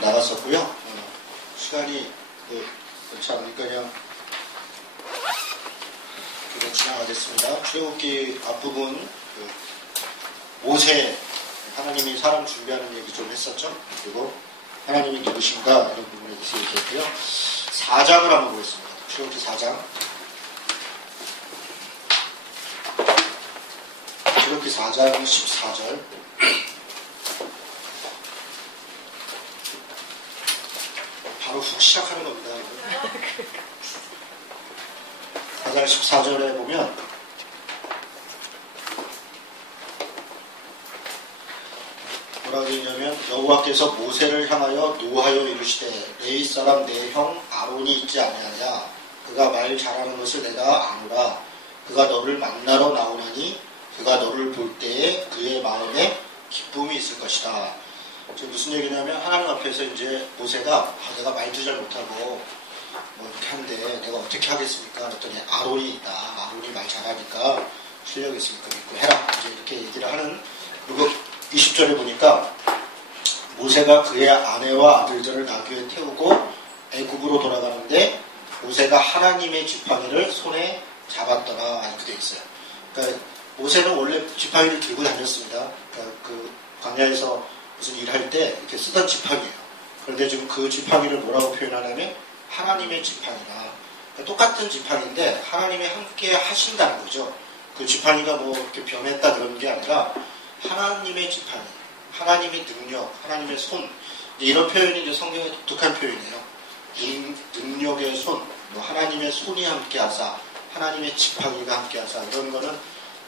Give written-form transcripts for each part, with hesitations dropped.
나갔었고요. 시간이 그렇지 않으니까 그냥 지나가겠습니다. 출애굽기 앞부분 모세 하나님이 사람 준비하는 얘기 좀 했었죠. 그리고 하나님이 누구신가 이런 부분에 대해서 얘기했고요. 4장을 한번 보겠습니다. 출애굽기 4장. 출애굽기 4장 14절. 바로 훅 시작하는 겁니다. 4장 14절에 보면 뭐라고 되냐면 여호와께서 모세를 향하여 노하여 이르시되 레위 사람 내 형 아론이 있지 아니하냐 그가 말 잘하는 것을 내가 아노라 그가 너를 만나러 나오나니 그가 너를 볼 때에 그의 마음에 기쁨이 있을 것이다. 지금 무슨 얘기냐면 하나님 앞에서 이제 모세가 내가 말도 잘 못하고 뭐 이렇게 하는데 내가 어떻게 하겠습니까? 그랬더니 아론이 있다. 아론이 말 잘하니까 실력 있으니까 믿고 해라. 이제 이렇게 얘기를 하는. 그리고 20절에 보니까 모세가 그의 아내와 아들들을 나귀에 태우고 애굽으로 돌아가는데 모세가 하나님의 지팡이를 손에 잡았더라. 이렇게 되어 있어요. 그러니까 모세는 원래 지팡이를 들고 다녔습니다. 그러니까 그 광야에서 무슨 일할 때 이렇게 쓰던 지팡이에요. 그런데 지금 그 지팡이를 뭐라고 표현하냐면 하나님의 지팡이라. 그러니까 똑같은 지팡이인데 하나님이 함께 하신다는 거죠. 그 지팡이가 뭐 이렇게 변했다 그런 게 아니라 하나님의 지팡이, 하나님의 능력, 하나님의 손. 이런 표현이 이제 성경의 독특한 표현이에요. 능력의 손, 뭐 하나님의 손이 함께 하사, 하나님의 지팡이가 함께 하사. 이런 거는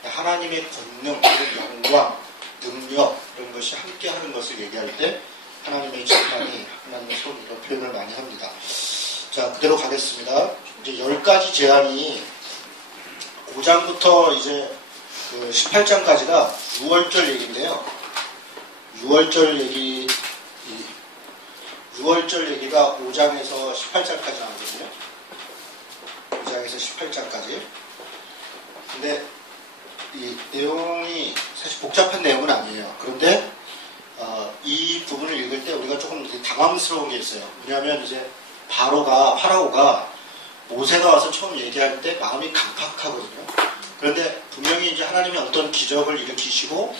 하나님의 권능, 그런 영광, 능력 이런 것이 함께 하는 것을 얘기할 때 하나님의 지팡이, 하나님의 손 이런 표현을 많이 합니다. 자, 그대로 가겠습니다. 이제 10가지 제안이 5장부터 이제 그 18장까지가 6월절 얘기인데요. 6월절 얘기가 5장에서 18장까지 나오거든요. 5장에서 18장까지. 근데 이 내용이 사실 복잡한 내용은 아니에요. 그런데 이 부분을 읽을 때 우리가 조금 당황스러운 게 있어요. 왜냐하면 이제 파라오가 모세가 와서 처음 얘기할 때 마음이 강팍하거든요. 그런데 분명히 이제 하나님이 어떤 기적을 일으키시고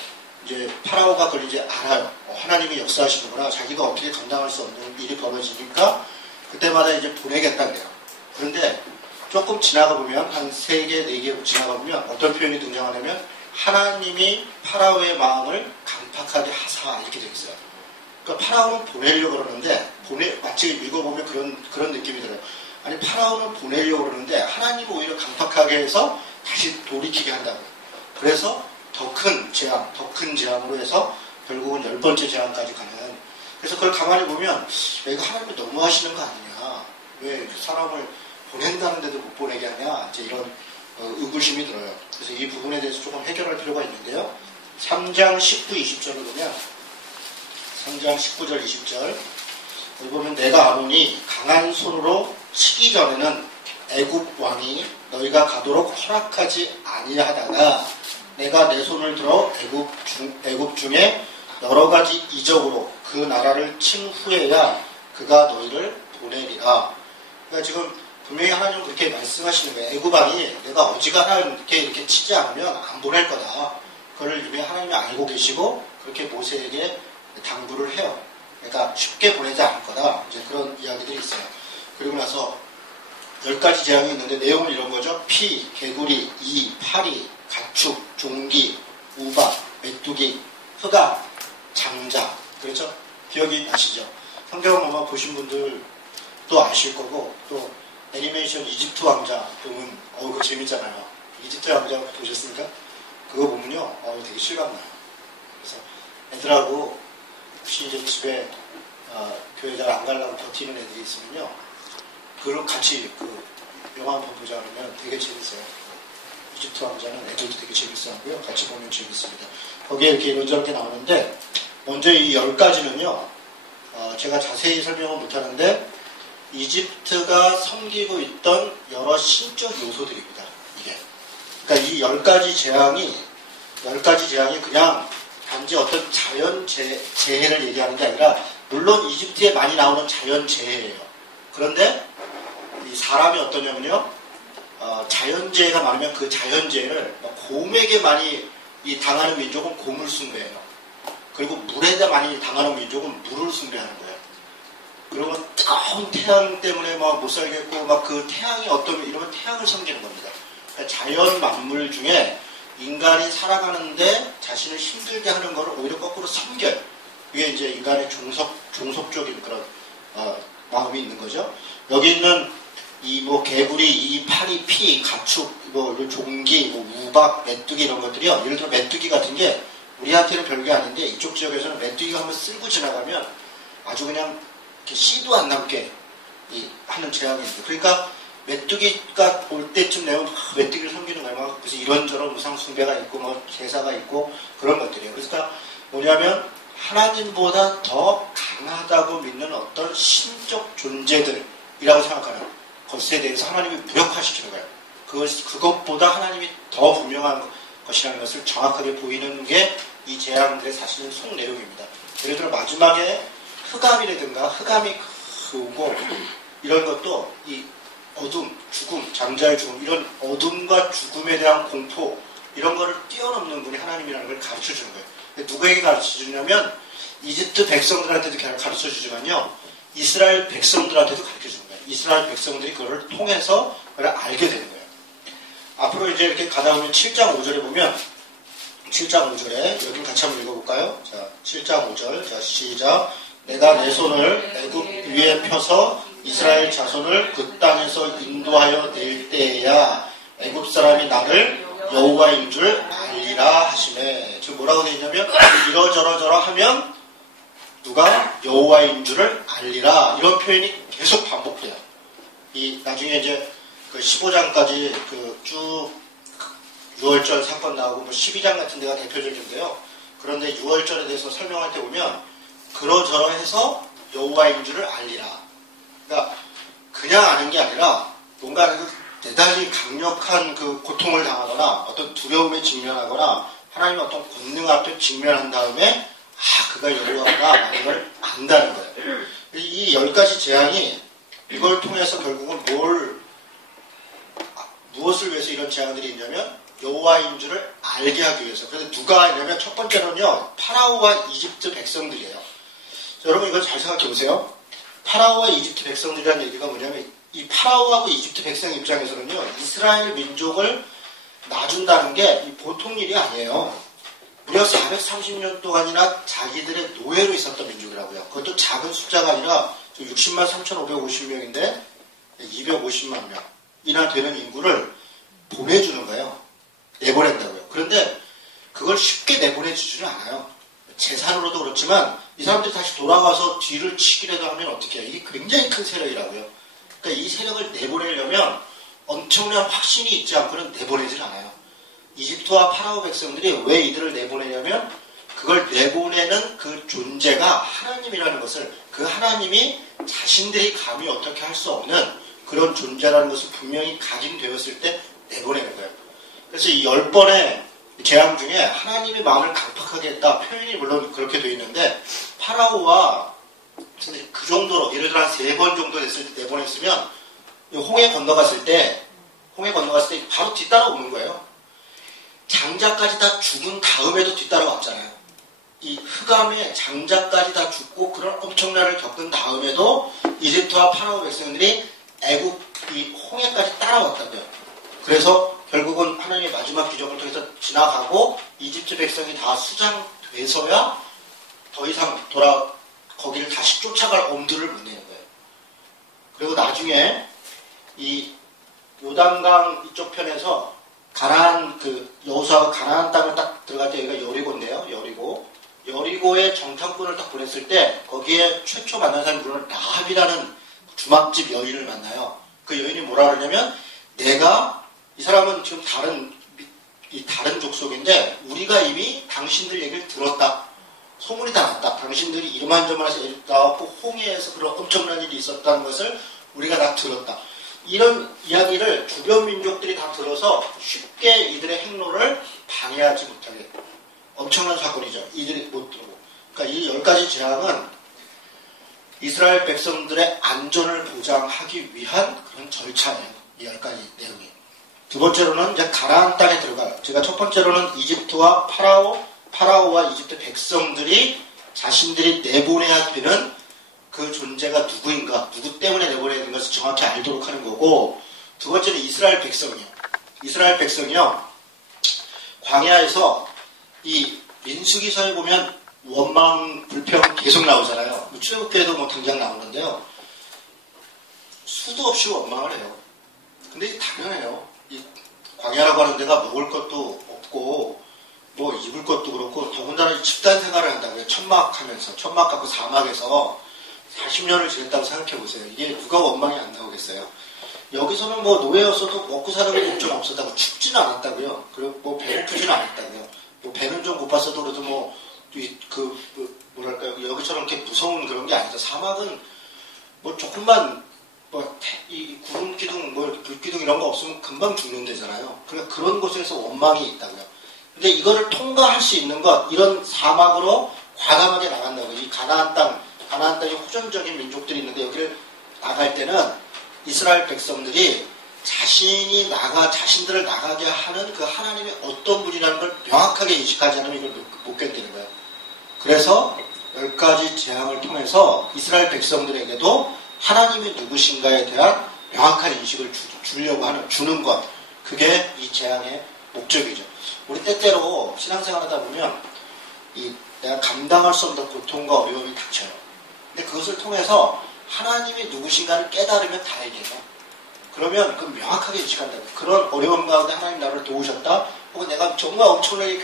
이제 파라오가 그걸 이제 알아요. 하나님이 역사하시는구나. 자기가 어떻게 감당할 수 없는 일이 벌어지니까 그때마다 이제 보내겠다 그래요. 그런데 조금 지나가 보면 한 3개, 4개 지나가 보면 어떤 표현이 등장하냐면 하나님이 파라오의 마음을 강팍하게 하사 이렇게 되어 있어요. 그러니까 파라오는 보내려고 그러는데 마치 읽어보면 그런 느낌이 들어요. 아니 파라오는 보내려고 그러는데 하나님이 오히려 강팍하게 해서 다시 돌이키게 한다고요. 그래서 더 큰 재앙으로 해서 결국은 10번째 재앙까지 가는. 그래서 그걸 가만히 보면 이거 하나님이 너무 하시는 거 아니냐. 왜 사람을 보낸다는데도 못 보내게 하냐. 이제 이런 의구심이 들어요. 그래서 이 부분에 대해서 조금 해결할 필요가 있는데요. 3장 19, 20절을 보면 3장 19절, 20절 여기 보면 내가 아론이 강한 손으로 치기 전에는 애굽 왕이 너희가 가도록 허락하지 아니하다가 내가 내 손을 들어 애굽 중에 여러 가지 이적으로 그 나라를 친 후에야 그가 너희를 보내리라. 그러니까 지금 분명히 하나님은 그렇게 말씀하시는 거예요. 애굽 왕이 내가 어지간하게 이렇게 치지 않으면 안 보낼 거다. 그걸 이미 하나님이 알고 계시고 그렇게 모세에게 당부를 해요. 그러니까 쉽게 보내지 않을 거다. 이제 그런 이야기들이 있어요. 그리고 나서 10가지 재앙이 있는데 내용은 이런 거죠. 피, 개구리, 이, 파리, 가축, 종기, 우박, 메뚜기, 흑암, 장자. 그렇죠? 기억이 나시죠? 성경 아마 보신 분들 또 아실 거고 또 애니메이션 이집트 왕자 보면 그거 재밌잖아요. 이집트 왕자 보셨습니까? 그거 보면요. 되게 실감나요. 그래서 애들하고 혹시 이제 집에 교회 잘 안 가려고 버티는 애들이 있으면요. 그걸 같이 영화 한번 보자 그러면 되게 재밌어요. 이집트 왕자는 애들도 되게 재밌어하고요. 같이 보면 재밌습니다. 거기에 이렇게 이런저렇게 나오는데 먼저 이 10가지는요. 제가 자세히 설명은 못하는데 이집트가 섬기고 있던 여러 신적 요소들입니다. 이게. 그러니까 이 10가지 재앙이 그냥 단지 어떤 자연 재해를 얘기하는 게 아니라 물론 이집트에 많이 나오는 자연재해예요. 그런데 이 사람이 어떠냐면요, 자연재해가 많으면 그 자연재해를 곰에게 많이 당하는 민족은 곰을 숭배해요. 그리고 물에다 많이 당하는 민족은 물을 숭배하는 거예요. 그리고 뜨거운 태양 때문에 막 못 살겠고, 막 그 태양이 어떠면 이러면 태양을 섬기는 겁니다. 그러니까 자연 만물 중에 인간이 살아가는데 자신을 힘들게 하는 것을 오히려 거꾸로 섬겨요. 이게 이제 인간의 종속적인 그런 마음이 있는 거죠. 여기 있는 이 개구리, 이 파리, 피, 가축, 종기, 우박, 메뚜기 이런 것들이요. 예를 들어 메뚜기 같은 게 우리한테는 별게 아닌데 이쪽 지역에서는 메뚜기가 한번 쓸고 지나가면 아주 그냥 이렇게 씨도 안 남게 하는 재앙이 있어요. 그러니까 메뚜기가 올 때쯤 되면 메뚜기를 섬기는 거예요. 그래서 이런저런 우상 숭배가 있고 제사가 있고 그런 것들이에요. 그러니까 뭐냐면 하나님보다 더 강하다고 믿는 어떤 신적 존재들이라고 생각하는 것에 대해서 하나님이 무력화시키는 거예요. 그것보다 하나님이 더 분명한 것이라는 것을 정확하게 보이는 게 이 재앙들의 사실은 속 내용입니다. 예를 들어 마지막에 흑암이 오고 이런 것도 이 어둠, 죽음, 장자의 죽음, 이런 어둠과 죽음에 대한 공포 이런 거를 뛰어넘는 분이 하나님이라는 걸 가르쳐 주는 거예요. 누구에게 가르쳐 주냐면 이집트 백성들한테도 가르쳐 주지만요, 이스라엘 백성들한테도 가르쳐 주는 거예요. 이스라엘 백성들이 그걸 통해서 그걸 알게 되는 거예요. 앞으로 이제 이렇게 가다 보면 7장 5절에 보면 7장 5절에 여기 같이 한번 읽어볼까요? 자, 7장 5절. 자, 시작. 내가 내 손을 애굽 위에 펴서 이스라엘 자손을 그 땅에서 인도하여 낼 때에야 애굽 사람이 나를 여호와인 줄 알리라 하시네. 지금 뭐라고 되어 있냐면 이러저러저러 하면 누가 여호와인 줄을 알리라, 이런 표현이 계속 반복돼요. 나중에 이제 그 15장까지 쭉 6월절 사건 나오고 12장 같은 데가 대표적인데요. 그런데 6월절에 대해서 설명할 때 보면 그러저러해서 여호와인 줄을 알리라. 그러니까 그냥 아는 게 아니라 뭔가 대단히 강력한 고통을 당하거나 어떤 두려움에 직면하거나 하나님의 어떤 권능 앞에 직면한 다음에 그가 여호와구나 라는 걸 안다는 거예요. 이 10가지 재앙이 이걸 통해서 결국은 무엇을 위해서 이런 재앙들이 있냐면 여호와인 줄을 알게 하기 위해서. 그런데 누가 있냐면 첫 번째는요, 파라오와 이집트 백성들이에요. 여러분 이걸 잘 생각해 보세요. 파라오와 이집트 백성들이라는 얘기가 뭐냐면 이 파라오하고 이집트 백성 입장에서는요, 이스라엘 민족을 놔준다는 게 보통 일이 아니에요. 무려 430년 동안이나 자기들의 노예로 있었던 민족이라고요. 그것도 작은 숫자가 아니라 60만 3,550명인데 250만 명이나 되는 인구를 보내주는 거예요. 내보낸다고요. 그런데 그걸 쉽게 내보내주지는 않아요. 재산으로도 그렇지만 이 사람들이 다시 돌아와서 뒤를 치기라도 하면 어떻게 해요? 이게 굉장히 큰 세력이라고요. 그러니까 이 세력을 내보내려면 엄청난 확신이 있지 않고는 내보내질 않아요. 이집트와 파라오 백성들이 왜 이들을 내보내냐면 그걸 내보내는 그 존재가 하나님이라는 것을, 그 하나님이 자신들이 감히 어떻게 할 수 없는 그런 존재라는 것을 분명히 각인되었을 때 내보내는 거예요. 그래서 이 10번의 재앙 중에 하나님의 마음을 강팍하게 했다, 표현이 물론 그렇게 되어 있는데 파라오와 그 정도로, 예를 들어 한 3번 정도 됐을 때 내보냈으면 홍해 건너갔을 때 바로 뒤따라오는 거예요. 장자까지 다 죽은 다음에도 뒤따라왔잖아요. 이 흑암에 장자까지 다 죽고 그런 엄청난 일을 겪은 다음에도 이집트와 파라오 백성들이 애굽 이 홍해까지 따라왔다고요. 그래서 결국은 하나님의 마지막 기적을 통해서 지나가고 이집트 백성이 다 수장돼서야 더 이상 거기를 다시 쫓아갈 엄두를 못 내는 거예요. 그리고 나중에 이 요단강 이쪽 편에서 여호수아가 가나안 땅을 딱 들어갈 때 여기가 여리고인데요. 여리고의 정탐꾼을 딱 보냈을 때 거기에 최초 만난 사람이 누구는 라합이라는 주막집 여인을 만나요. 그 여인이 뭐라 그러냐면 이 사람은 지금 다른 족속인데 우리가 이미 당신들 얘기를 들었다. 소문이 다 났다. 당신들이 이만저만해서 나왔고 홍해에서 그런 엄청난 일이 있었다는 것을 우리가 다 들었다. 이런 이야기를 주변 민족들이 다 들어서 쉽게 이들의 행로를 방해하지 못하게. 엄청난 사건이죠. 이들이 못 들고. 그러니까 이 10가지 재앙은 이스라엘 백성들의 안전을 보장하기 위한 그런 절차예요. 이 10가지 내용이. 두 번째로는 이제 가나안 땅에 들어가요. 제가 첫 번째로는 이집트와 파라오와 이집트 백성들이 자신들이 내보내야 되는 그 존재가 누구인가, 누구 때문에 내보내야 되는 것을 정확히 알도록 하는 거고, 두 번째는 이스라엘 백성이요. 이스라엘 백성이요. 광야에서 이 민수기서에 보면 원망, 불평 계속 나오잖아요. 출애굽기에도 뭐 등장 나오는데요. 수도 없이 원망을 해요. 근데 당연해요. 이 광야라고 하는 데가 먹을 것도 없고 뭐 입을 것도 그렇고 더군다나 집단 생활을 한다고요. 천막 갖고 사막에서 40년을 지냈다고 생각해 보세요. 이게 누가 원망이 안 나오겠어요. 여기서는 뭐 노예였어도 먹고 사는 게 걱정 없었다고 춥지는 않았다고요. 그리고 뭐 배고프지는 않았다고요. 뭐 배는 좀 고팠어도 그래도 뭐랄까요. 여기처럼 이렇게 무서운 그런 게 아니죠. 사막은 뭐 조금만 이 구름 기둥, 불 기둥 이런 거 없으면 금방 죽는 데잖아요. 그러니까 그런 곳에서 원망이 있다고요. 근데 이거를 통과할 수 있는 것, 이런 사막으로 과감하게 나간다고. 이 가나안 땅이 호전적인 민족들이 있는데 여기를 나갈 때는 이스라엘 백성들이 자신들을 나가게 하는 그 하나님이 어떤 분이라는 걸 명확하게 인식하지 않으면 이걸 못 견디는 거예요. 그래서 10가지 재앙을 통해서 이스라엘 백성들에게도 하나님이 누구신가에 대한 명확한 인식을 주는 것. 그게 이 재앙의 목적이죠. 우리 때때로 신앙생활 하다 보면 내가 감당할 수 없는 고통과 어려움이 닥쳐요. 근데 그것을 통해서 하나님이 누구신가를 깨달으면 다행이에요. 그러면 그 명확하게 인식한다. 그런 어려움 가운데 하나님 나를 도우셨다. 혹은 내가 정말 엄청나게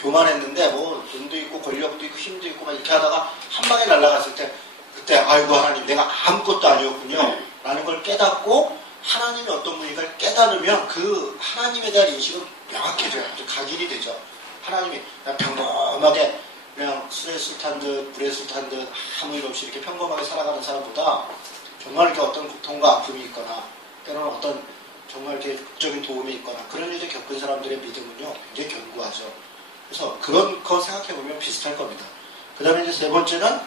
교만했는데 뭐 돈도 있고 권력도 있고 힘도 있고 막 이렇게 하다가 한 방에 날아갔을 때 그때 아이고 하나님 내가 아무것도 아니었군요 라는 걸 깨닫고 하나님이 어떤 분인가를 깨달으면 그 하나님에 대한 인식은 명확해져요. 각인이 되죠. 하나님이 그냥 평범하게 그냥 술에 술 탄 듯 물에 술 탄 듯 아무 일 없이 이렇게 평범하게 살아가는 사람보다 정말 이렇게 어떤 고통과 아픔이 있거나 때로는 어떤 정말 이렇게 극적인 도움이 있거나 그런 일을 겪은 사람들의 믿음은요 굉장히 견고하죠. 그래서 그런 거 생각해보면 비슷할 겁니다. 그 다음에 이제 세 번째는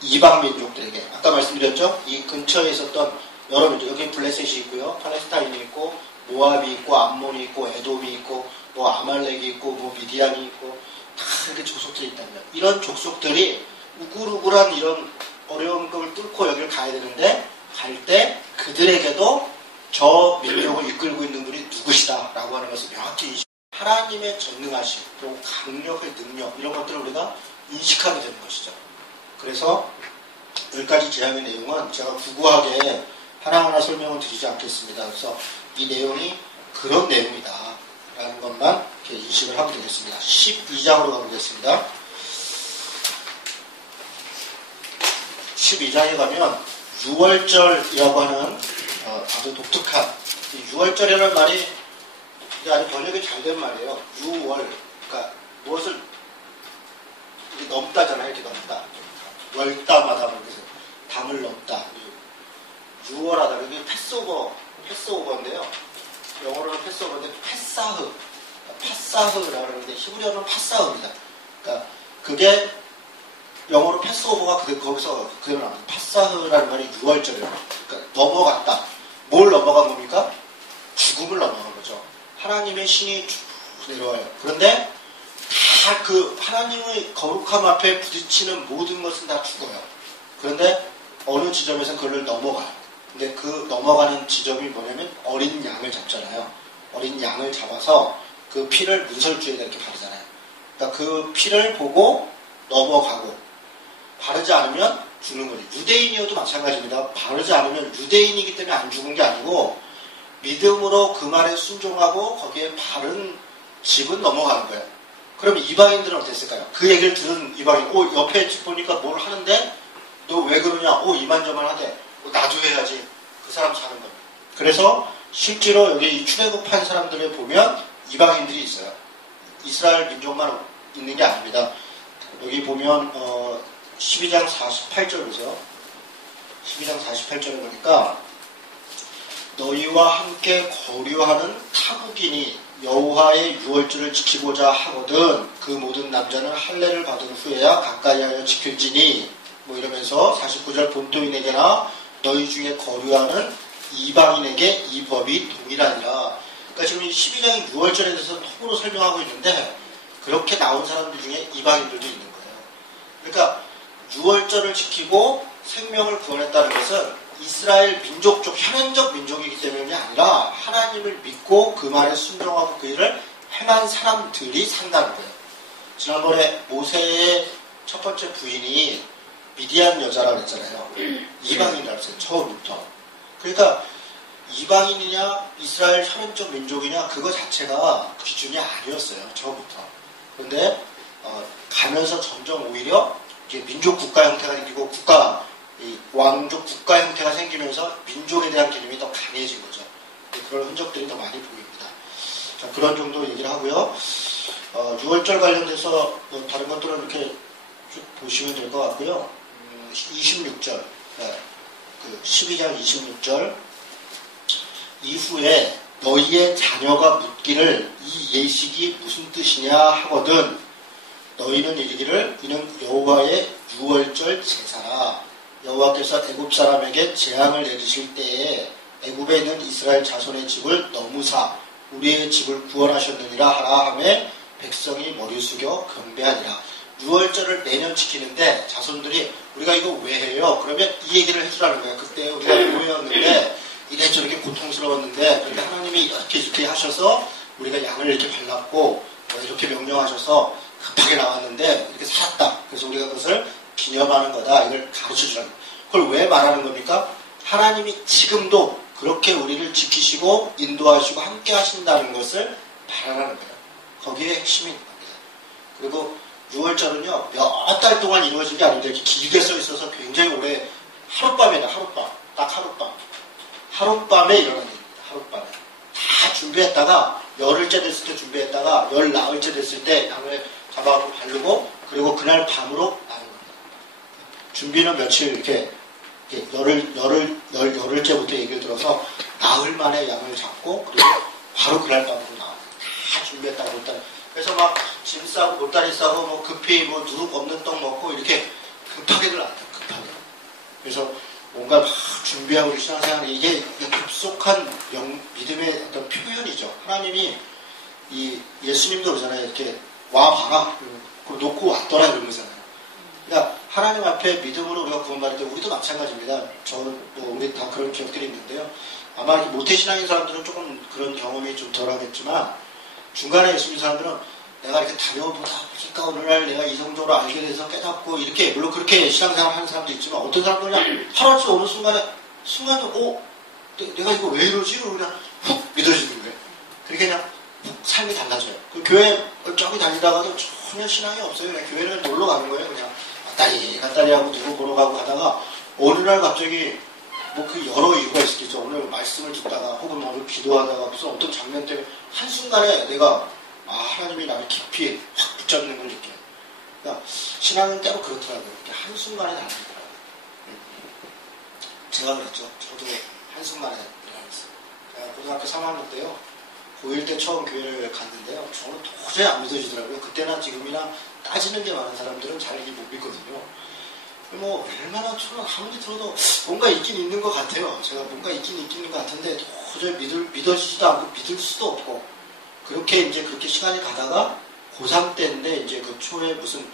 이방 민족들에게 아까 말씀드렸죠. 이 근처에 있었던 여러 민족, 여기 블레셋이 있고요, 팔레스타인이 있고 모압이 있고 암몬이 있고 에돔이 있고 뭐 아말렉이 있고 뭐 미디안이 있고 다 이렇게 족속들이 있답니다. 이런 족속들이 우글우글한 이런 어려움을 뚫고 여기를 가야 되는데 갈 때 그들에게도 저 민족을 이끌고 있는 분이 누구시다 라고 하는 것을 명확히 하나님의 전능하심 그리고 강력의 능력 이런 것들을 우리가 인식하게 되는 것이죠. 그래서 10가지 재앙의 내용은 제가 구구하게 하나하나 설명을 드리지 않겠습니다. 그래서 이 내용이 그런 내용이다 라는 것만 이렇게 인식을 하면 되겠습니다. 12장으로 가보겠습니다. 12장에 가면 6월절이라고 하는 아주 독특한 이 6월절이라는 말이 아주 번역이 잘 된 말이에요. 6월 그러니까 무엇을 넘다잖아요. 이렇게 넘다. 월다마다 그래서 담을 넘다. 6월하다. 이게 패스오버인데요. 영어로는 패스오버인데 파사흐라고 그러는데 히브리어는 파사흐입니다. 그러니까 그게 영어로 패스오버가 거기서 그대로 나옵니다. 파사흐라는 말이 6월절이에요. 그러니까 넘어갔다. 뭘 넘어간 겁니까? 죽음을 넘어간 거죠. 하나님의 신이 쭉 내려와요. 그런데 다 그 하나님의 거룩함 앞에 부딪히는 모든 것은 다 죽어요. 그런데 어느 지점에서 그걸 넘어가요. 근데 그 넘어가는 지점이 뭐냐면 어린 양을 잡잖아요. 어린 양을 잡아서 그 피를 문설주에다 이렇게 바르잖아요. 그러니까 그 피를 보고 넘어가고 바르지 않으면 죽는 거죠. 유대인이어도 마찬가지입니다. 바르지 않으면 유대인이기 때문에 안 죽은 게 아니고 믿음으로 그 말에 순종하고 거기에 바른 집은 넘어가는 거예요. 그럼 이방인들은 어땠을까요? 그 얘기를 들은 이방인, 옆에 집 보니까 뭘 하는데 너 왜 그러냐? 이만저만 하대. 나도 해야지. 그 사람 사는 겁니다. 그래서 실제로 여기 이 출애굽한 사람들을 보면 이방인들이 있어요. 이스라엘 민족만 있는 게 아닙니다. 여기 보면 12장 48절 보세요. 12장 48절에 보니까 너희와 함께 거류하는 타국인이 여호와의 유월절을 지키고자 하거든 그 모든 남자는 할례를 받은 후에야 가까이하여 지킬지니 뭐 이러면서 그래서 49절 본토인에게나 너희 중에 거류하는 이방인에게 이 법이 동일하니라. 그러니까 지금 이 12장이 6월절에 대해서 통으로 설명하고 있는데 그렇게 나온 사람들 중에 이방인들도 있는 거예요. 그러니까 6월절을 지키고 생명을 구원했다는 것은 이스라엘 민족적 현현적 민족이기 때문이 아니라 하나님을 믿고 그 말에 순종하고 그 일을 행한 사람들이 산다는 거예요. 지난번에 모세의 첫 번째 부인이 미디안 여자라고 했잖아요. 이방인이라고 했어요. 처음부터. 그러니까 이방인이냐 이스라엘 현현적 민족이냐 그거 자체가 기준이 아니었어요. 처음부터. 그런데 가면서 점점 오히려 이게 민족 국가 형태가 생기고 왕족 국가 형태가 생기면서 민족에 대한 개념이 더 강해진 거죠. 그런 흔적들이 더 많이 보입니다. 자, 그런 정도 얘기를 하고요. 6월절 관련돼서 뭐 다른 것들은 이렇게 쭉 보시면 될 것 같고요. 26절, 네, 그 12장 26절 이후에 너희의 자녀가 묻기를 이 예식이 무슨 뜻이냐 하거든 너희는 이르기를 이는 여호와의 6월절 제사라. 여호와께서 애굽 사람에게 재앙을 내리실 때에 애굽에 있는 이스라엘 자손의 집을 너무사 우리의 집을 구원하셨느니라 하라 하매 백성이 머리 숙여 경배하니라. 6월절을 매년 지키는데 자손들이 우리가 이거 왜 해요? 그러면 이 얘기를 해주라는 거예요. 그때 우리가 노예였는데 이래저렇게 고통스러웠는데 그런데 하나님이 이렇게 하셔서 우리가 양을 이렇게 발랐고 이렇게 명령하셔서 급하게 나왔는데 이렇게 살았다. 그래서 우리가 그것을 기념하는 거다. 이걸 가르쳐주라는 거예요. 그걸 왜 말하는 겁니까? 하나님이 지금도 그렇게 우리를 지키시고 인도하시고 함께 하신다는 것을 바라는 거예요. 거기에 핵심이 있는 겁니다. 그리고 6월절은요 몇 달 동안 이루어진 게 아닌데 이렇게 길게 써 있어서 굉장히 오래 하룻밤이다. 하룻밤. 딱 하룻밤. 하룻밤에 일어난 일입니다. 하룻밤에. 다 준비했다가 열흘째 됐을 때 준비했다가 열 나흘째 됐을 때 양을 잡아갖고 바르고 그리고 그날 밤으로 나는 겁니다. 준비는 며칠 이렇게 열흘째부터 얘기를 들어서 나흘 만에 양을 잡고 그리고 바로 그날 밤으로 나와요. 다 준비했다가 보따리. 그래서 막 짐 싸고 보따리 싸고 뭐 급히 뭐 누룩 없는 떡 먹고 이렇게 급하게들 안 해요. 급하게. 그래서 뭔가 막 준비하고 우리 신앙생활이 이게 급속한 믿음의 어떤 표현이죠. 하나님이 이 예수님도 그러잖아요. 이렇게 와봐라. 그리고 놓고 왔더라 이런 거잖아요. 그러니까 하나님 앞에 믿음으로 우리가 구원받을 때 우리도 마찬가지입니다. 저는 뭐 우리 다 그런 기억들이 있는데요. 아마 이렇게 모태신앙인 사람들은 조금 그런 경험이 좀 덜하겠지만 중간에 예수님 사람들은 내가 이렇게 다녀보다 보니까 어느 날 내가 이성적으로 알게 돼서 깨닫고 이렇게 물론 그렇게 신앙생활 하는 사람도 있지만 어떤 사람들은 그냥 하루아침에 어느 순간에 내가 이거 왜 이러지? 그러고 그냥 훅 믿어지는 거예요. 그렇게 그냥 훅 삶이 달라져요. 그 교회 저기 다니다가도 전혀 신앙이 없어요. 그냥 교회를 놀러 가는 거예요. 그냥 갔다리 하고 누구 보러 가고 하다가 어느 날 갑자기 뭐 그 여러 이유가 있겠죠. 오늘 말씀을 듣다가 혹은 오늘 기도하다가 무슨 어떤 장면 때문에 한순간에 내가 하나님이 나를 깊이 확 붙잡는 걸 느껴요. 그러니까 신앙은 때로 그렇더라고요. 한순간에 달라지더라고요. 제가 그랬죠. 저도 한순간에 일어났어요. 제가 고등학교 3학년 때요. 고1 때 처음 교회를 갔는데요. 저는 도저히 안 믿어지더라고요. 그때나 지금이나 따지는 게 많은 사람들은 잘 이게 못 믿거든요. 뭐 얼마나 저는 아무리 들어도 뭔가 있긴 있는 것 같아요. 제가 뭔가 있긴 있는 것 같은데 도저히 믿어지지도 않고 믿을 수도 없고 그렇게 그렇게 시간이 가다가 고3 때인데 이제 그 초에 무슨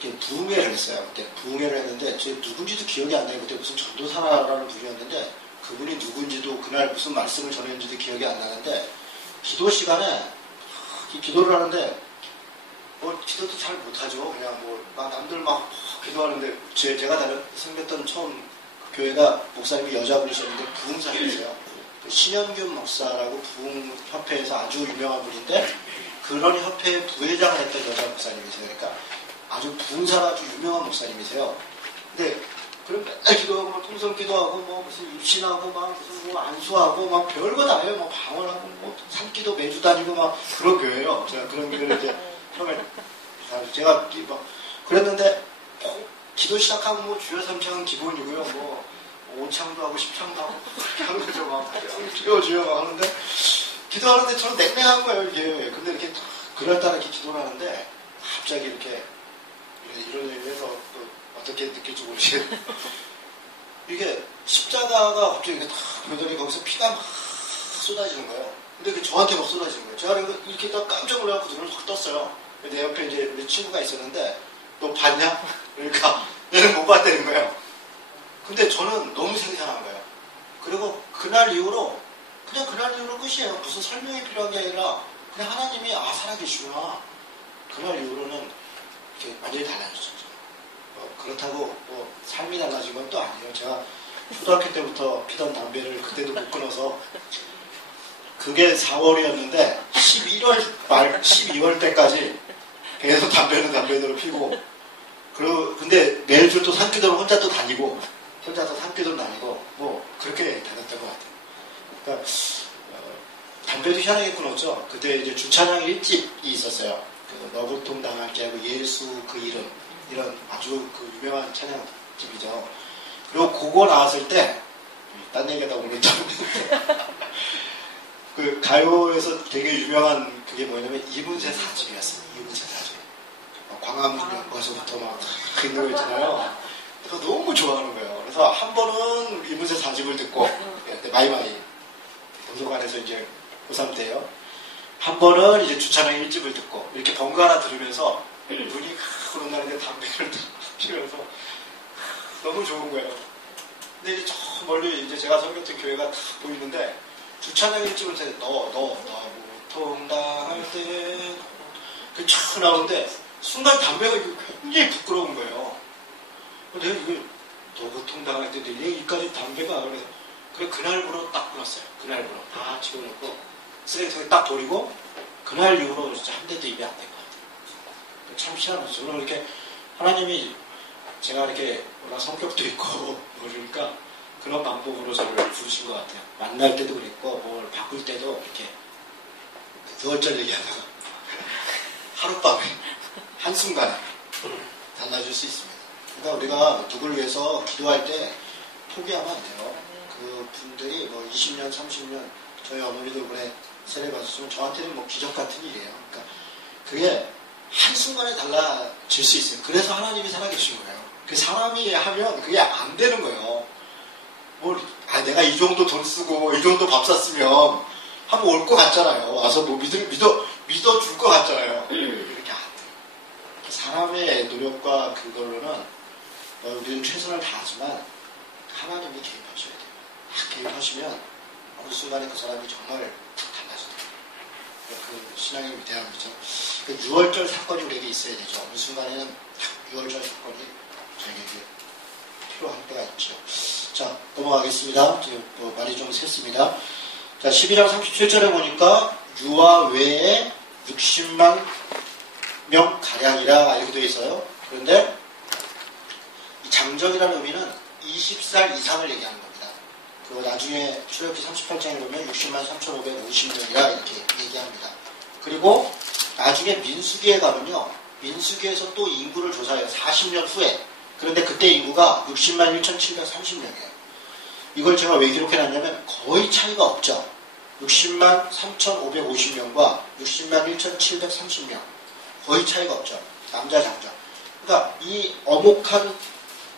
부흥회를 했어요. 그때 부흥회를 했는데 제 누군지도 기억이 안 나요. 그때 무슨 전도사라는 분이었는데 그분이 누군지도 그날 무슨 말씀을 전했는지도 기억이 안 나는데 기도 시간에 기도를 하는데 뭐 기도도 잘 못하죠. 그냥 뭐 막 남들 막 기도하는데 제가 섬겼던 처음 그 교회가 목사님이 여자분이셨는데 부흥사님이세요. 신현균 목사라고 부흥협회에서 아주 유명한 분인데 그런 협회의 부회장을 했던 여자 목사님이세요. 그러니까 아주 부흥사로 아주 유명한 목사님이세요. 근데 그럼 맨날 기도하고 뭐 통성 기도하고 뭐 무슨 입신하고 막 무슨 뭐 안수하고 막 별거 다 해요. 뭐 방언하고 뭐 산기도 매주 다니고 막 그런 교회예요. 제가 그런 교회를 이제 처음에 제가 막 그랬는데 기도 시작하면 뭐 주여 삼창은 기본이고요. 뭐 5창도 하고 10창도 하고 그렇게 하는 거죠. 막 주여 막 하는데 기도하는데 저는 냉랭한 거예요. 이게 근데 이렇게 그럴따라 이렇게 기도를 하는데 갑자기 이렇게 이런 얘기를 해서 또 어떻게 느낄지 모르겠어요. 이게 십자가가 갑자기 탁 보더니 거기서 피가 막 쏟아지는 거예요. 근데 그 저한테 막 쏟아지는 거예요. 제가 이렇게 딱 깜짝 놀라고 눈을 확 떴어요. 내 옆에 이제 우리 친구가 있었는데 너 봤냐? 그러니까 얘는 못 봤다는 거예요. 근데 저는 너무 생생한 거예요. 그리고 그날 이후로 끝이에요. 무슨 설명이 필요한 게 아니라 그냥 하나님이 살아계시구나. 그날 이후로는 이렇게 완전히 달라졌죠. 그렇다고 뭐 삶이 달라진 건 또 아니에요. 제가 초등학교 때부터 피던 담배를 그때도 못 끊어서 그게 4월이었는데 11월 말 12월 때까지 계속 담배대로 피고 근데 매일주 또 산기도를 혼자 또 다니고 혼자서 산기도를 다니고 뭐 그렇게 다녔던 것 같아요. 그러니까 담배도 희한하게 끊었죠. 그때 이제 주찬양 1집이 있었어요. 그 너구통 당할 게 하고 예수 그 이름 이런 아주 그 유명한 찬양집이죠. 그리고 그거 나왔을 때 딴 얘기하다 오늘 그 가요에서 되게 유명한 그게 뭐냐면 이문세 4집이었어요. 이문세 4집. 광화문역과서부터 막 그 노래 있잖아요. 그래서 너무 좋아하는 거예요. 그래서 한 번은 이문세 4집을 듣고 마이마이 도서관에서 이제 고3 때요. 한 번은 이제 주찬양 1집을 듣고 이렇게 번갈아 들으면서 눈이 흐른다는데 담배를 피우면서 너무 좋은 거예요. 근데 이제 저 멀리 이제 제가 섬겼던 교회가 딱 보이는데 주찬양 1집을 듣는데 너 통당할 때 그 촥 나오는데 순간 담배가 굉장히 부끄러운 거예요. 내가 이거 너그 통당할 때 여기까지 담배가 그래서 그날부로 딱 끊었어요. 그날부로 다 치워놓고 쓰레기통에 딱 버리고 그날 이후로 진짜 한 대도 입에 안 댄 것 같아요. 참 희한하죠. 저는 이렇게 하나님이 제가 이렇게 워낙 성격도 있고 그러니까 그런 방법으로 저를 부르신 것 같아요. 만날 때도 그랬고 뭘 바꿀 때도 이렇게 6월절 얘기하다가 하룻밤에 한순간에 달라질 수 있습니다. 그러니까 우리가 누구를 위해서 기도할 때 포기하면 안 돼요. 그 분들이 뭐 20년, 30년 저희 어머니도 이번에 세례 받았으면 저한테는 뭐 기적 같은 일이에요. 그러니까 그게 한순간에 달라질 수 있어요. 그래서 하나님이 살아계신 거예요. 그 사람이 하면 그게 안 되는 거예요. 내가 이 정도 돈 쓰고 이 정도 밥 샀으면 한번 올 것 같잖아요. 와서 뭐 믿어줄 것 같잖아요. 이렇게 안 돼요. 사람의 노력과 그걸로는 우리는 최선을 다하지만 하나님이 개입하셔야 돼요. 개입하시면 어느 순간에 그 사람이 정말 달라지더라고요. 그 신앙의 위대함이죠. 그 6월절 사건이 우리에게 있어야 되죠. 어느 순간에는 6월절 사건이 저에게 필요할 때가 있죠. 자, 넘어가겠습니다. 지금 말이 좀 샜습니다. 자, 12장 37절에 보니까 유아 외에 60만 명 가량이라 이렇게 되어 있어요. 그런데 이 장정이라는 의미는 20살 이상을 얘기하는 겁니다. 그 나중에 출애굽기 38장에 보면 60만 3,550명이라 이렇게 얘기합니다. 그리고 나중에 민수기에 가면요. 민수기에서 또 인구를 조사해요. 40년 후에. 그런데 그때 인구가 60만 1,730명이에요. 이걸 제가 왜 기록해놨냐면 거의 차이가 없죠. 60만 3,550명과 60만 1,730명. 거의 차이가 없죠. 남자 장정. 그러니까 이 어목한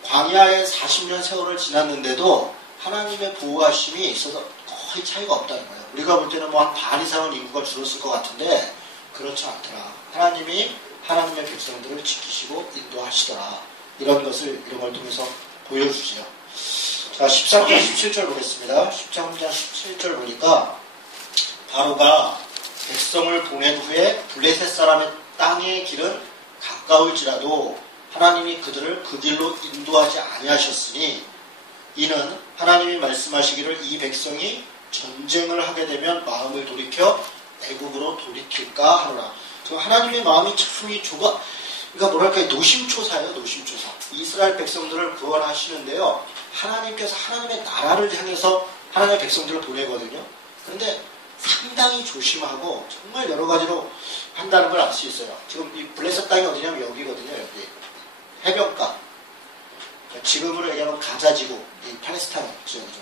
광야의 40년 세월을 지났는데도 하나님의 보호하심이 있어서 거의 차이가 없다는 거예요. 우리가 볼 때는 뭐 한 반 이상은 인구가 줄었을 것 같은데 그렇지 않더라. 하나님이 하나님의 백성들을 지키시고 인도하시더라. 이런 걸 통해서 보여주죠. 자, 13장 17절 보겠습니다. 13장 17절 보니까 바로가 백성을 보낸 후에 블레셋 사람의 땅의 길은 가까울지라도 하나님이 그들을 그 길로 인도하지 아니하셨으니 이는 하나님이 말씀하시기를 이 백성이 전쟁을 하게 되면 마음을 돌이켜 애국으로 돌이킬까 하노라. 하나님의 마음이 참 그러니까 뭐랄까 노심초사예요. 노심초사. 이스라엘 백성들을 구원하시는데요. 하나님께서 하나님의 나라를 향해서 하나님의 백성들을 보내거든요. 그런데 상당히 조심하고 정말 여러 가지로 한다는 걸 알 수 있어요. 지금 이 블레셋 땅이 어디냐면 여기거든요. 여기 해변가. 지금으로 얘기하면 가자지구, 이 팔레스타인 지역이죠.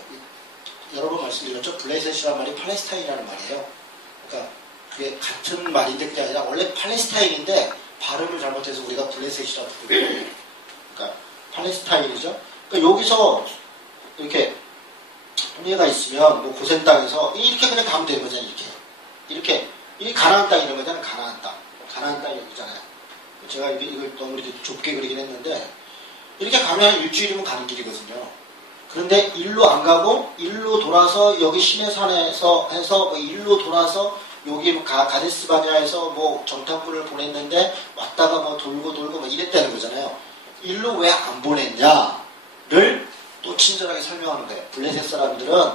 여러 번 말씀드렸죠. 블레셋이라는 말이 팔레스타인이라는 말이에요. 그러니까 그게 같은 말인데 그게 아니라 원래 팔레스타인인데 발음을 잘못해서 우리가 블레셋이라고 부르거든요. 그러니까 팔레스타인이죠. 그러니까 여기서 이렇게 홍해가 있으면 뭐 고센 땅에서 이렇게 그냥 가면 되는 거잖아요. 이렇게 이 가나안 땅 이런 거잖아요. 가나안 땅이 여기잖아요. 제가 이걸 너무 이렇게 좁게 그리긴 했는데 이렇게 가면 일주일이면 가는 길이거든요. 그런데 일로 안 가고 일로 돌아서 여기 시내산에서 해서 뭐 일로 돌아서 여기 가데스 바냐에서 뭐 정탐꾼을 보냈는데 왔다가 뭐 돌고 뭐 이랬다는 거잖아요. 일로 왜 안 보냈냐를 또 친절하게 설명하는 거예요. 블레셋 사람들은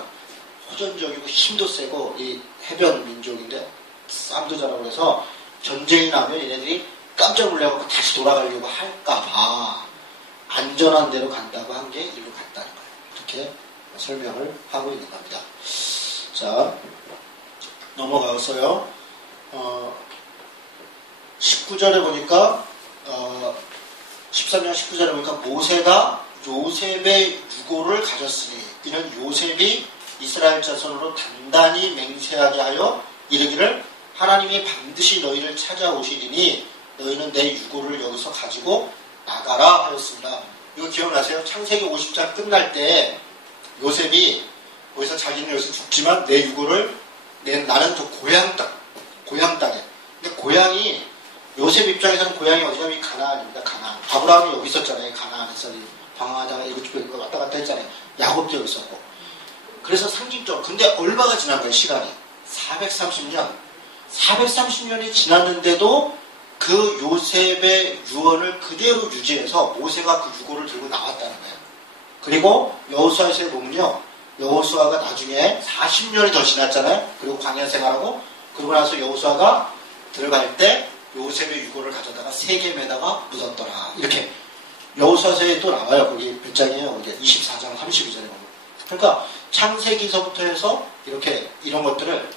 호전적이고 힘도 세고 이 해변 민족인데 쌈도 잘하고 해서 전쟁이 나면 얘네들이 깜짝 놀라고 다시 돌아가려고 할까봐 안전한 데로 간다고 한 게 일로 갔다는 거예요. 이렇게 설명을 하고 있는 겁니다. 자, 넘어가서요. 19절에 보니까 13장 19절에 보니까 모세가 요셉의 유고를 가졌으니 이는 요셉이 이스라엘 자손으로 단단히 맹세하게 하여 이르기를 하나님이 반드시 너희를 찾아오시리니 너희는 내 유고를 여기서 가지고 나가라 하였습니다. 이거 기억나세요? 창세기 50장 끝날 때 요셉이 거기서 자기는 여기서 죽지만 내 유고를 나는 또 고향 땅에. 근데 고향이 요셉 입장에서는 고향이 어디냐면 가나안입니다. 가나안. 아브라함이 여기 있었잖아요. 가나안에서 방황하다가 이거 왔다 갔다 했잖아요. 야곱도 여기 있었고. 그래서 상징적으로. 근데 얼마가 지난 거예요? 시간이. 430년. 430년이 지났는데도 그 요셉의 유언을 그대로 유지해서 모세가 그 유고를 들고 나왔다는 거예요. 그리고 여호수아서에 보면요. 여호수아가 나중에 40년이 더 지났잖아요. 그리고 광야 생활하고 그러고 나서 여호수아가 들어갈 때 요셉의 유고를 가져다가 세겜에다가 묻었더라. 이렇게 여호수아서에 또 나와요. 거기 몇 장이에요? 24장 32절에 보면. 그러니까 창세기서부터 해서 이렇게 이런 것들을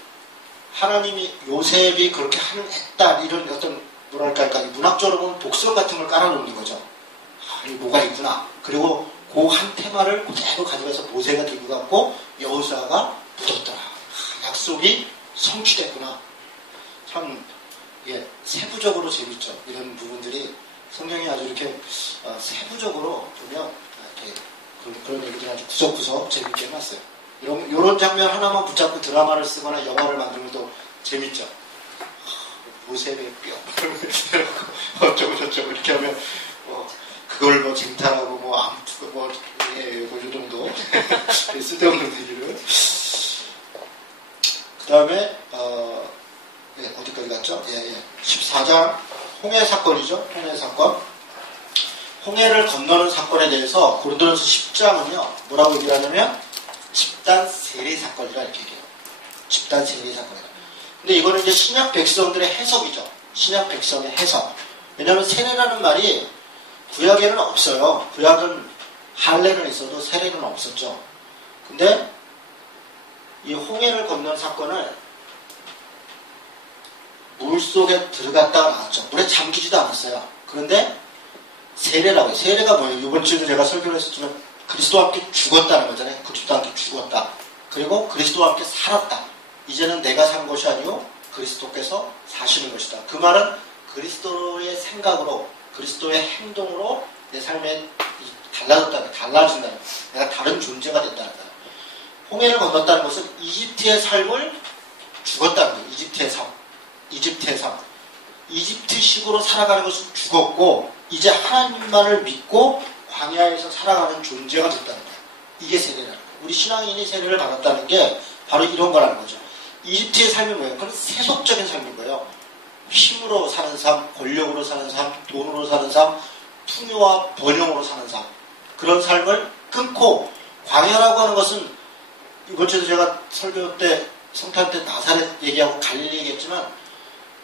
하나님이 요셉이 그렇게 했다 이런 어떤 뭐랄까 문학적으로 보면 독설 같은 걸 깔아놓는 거죠. 이 뭐가 있구나. 그리고 그 한 테마를 그대로 가져가서 모세가 들고 갔고 여호수아가 묻었더라. 약속이 성취됐구나. 참 세부적으로 재밌죠. 이런 부분들이 성경이 아주 이렇게 세부적으로 보면 그런 얘기들 아주 구석구석 재밌게 해놨어요. 이런 장면 하나만 붙잡고 드라마를 쓰거나 영화를 만들면 또 재밌죠. 모세의 뼈 어쩌고 저쩌고 이렇게 하면 그걸 뭐 쟁탈하고 뭐 암투고 뭐 요 정도 쓸데없는 얘기를. 그 다음에 어디까지 갔죠? 14장 홍해 사건이죠. 홍해 사건. 홍해를 건너는 사건에 대해서 고린도전서 10장은요 뭐라고 얘기를 하냐면 집단 세례 사건이라 이렇게 얘기해요. 집단 세례 사건이라. 근데 이거는 이제 신약 백성들의 해석이죠. 신약 백성의 해석. 왜냐하면 세례라는 말이 구약에는 없어요. 구약은 할례는 있어도 세례는 없었죠. 근데 이 홍해를 건넌 사건을 물 속에 들어갔다가 나왔죠. 물에 잠기지도 않았어요. 그런데 세례라고 해요. 세례가 뭐예요? 이번 주에도 제가 설교를 했었지만 그리스도와 함께 죽었다는 거잖아요. 그리스도와 함께 죽었다. 그리고 그리스도와 함께 살았다. 이제는 내가 사는 것이 아니고 그리스도께서 사시는 것이다. 그 말은 그리스도의 생각으로 그리스도의 행동으로 내 삶에 달라진다는 내가 다른 존재가 됐다는 거예요. 홍해를 건넜다는 것은 이집트의 삶을 죽었다는 거예요. 이집트의 삶. 이집트식으로 살아가는 것은 죽었고 이제 하나님만을 믿고 광야에서 살아가는 존재가 됐다는 거예요. 이게 세례라는 거예요. 우리 신앙인이 세례를 받았다는 게 바로 이런 거라는 거죠. 이집트의 삶이 뭐예요? 그건 세속적인 삶인 거예요. 힘으로 사는 삶, 권력으로 사는 삶, 돈으로 사는 삶, 풍요와 번영으로 사는 삶. 그런 삶을 끊고 광야라고 하는 것은 이번 주에도 제가 설교 때 성탄 때 나사렛 얘기하고 갈릴리 얘기했지만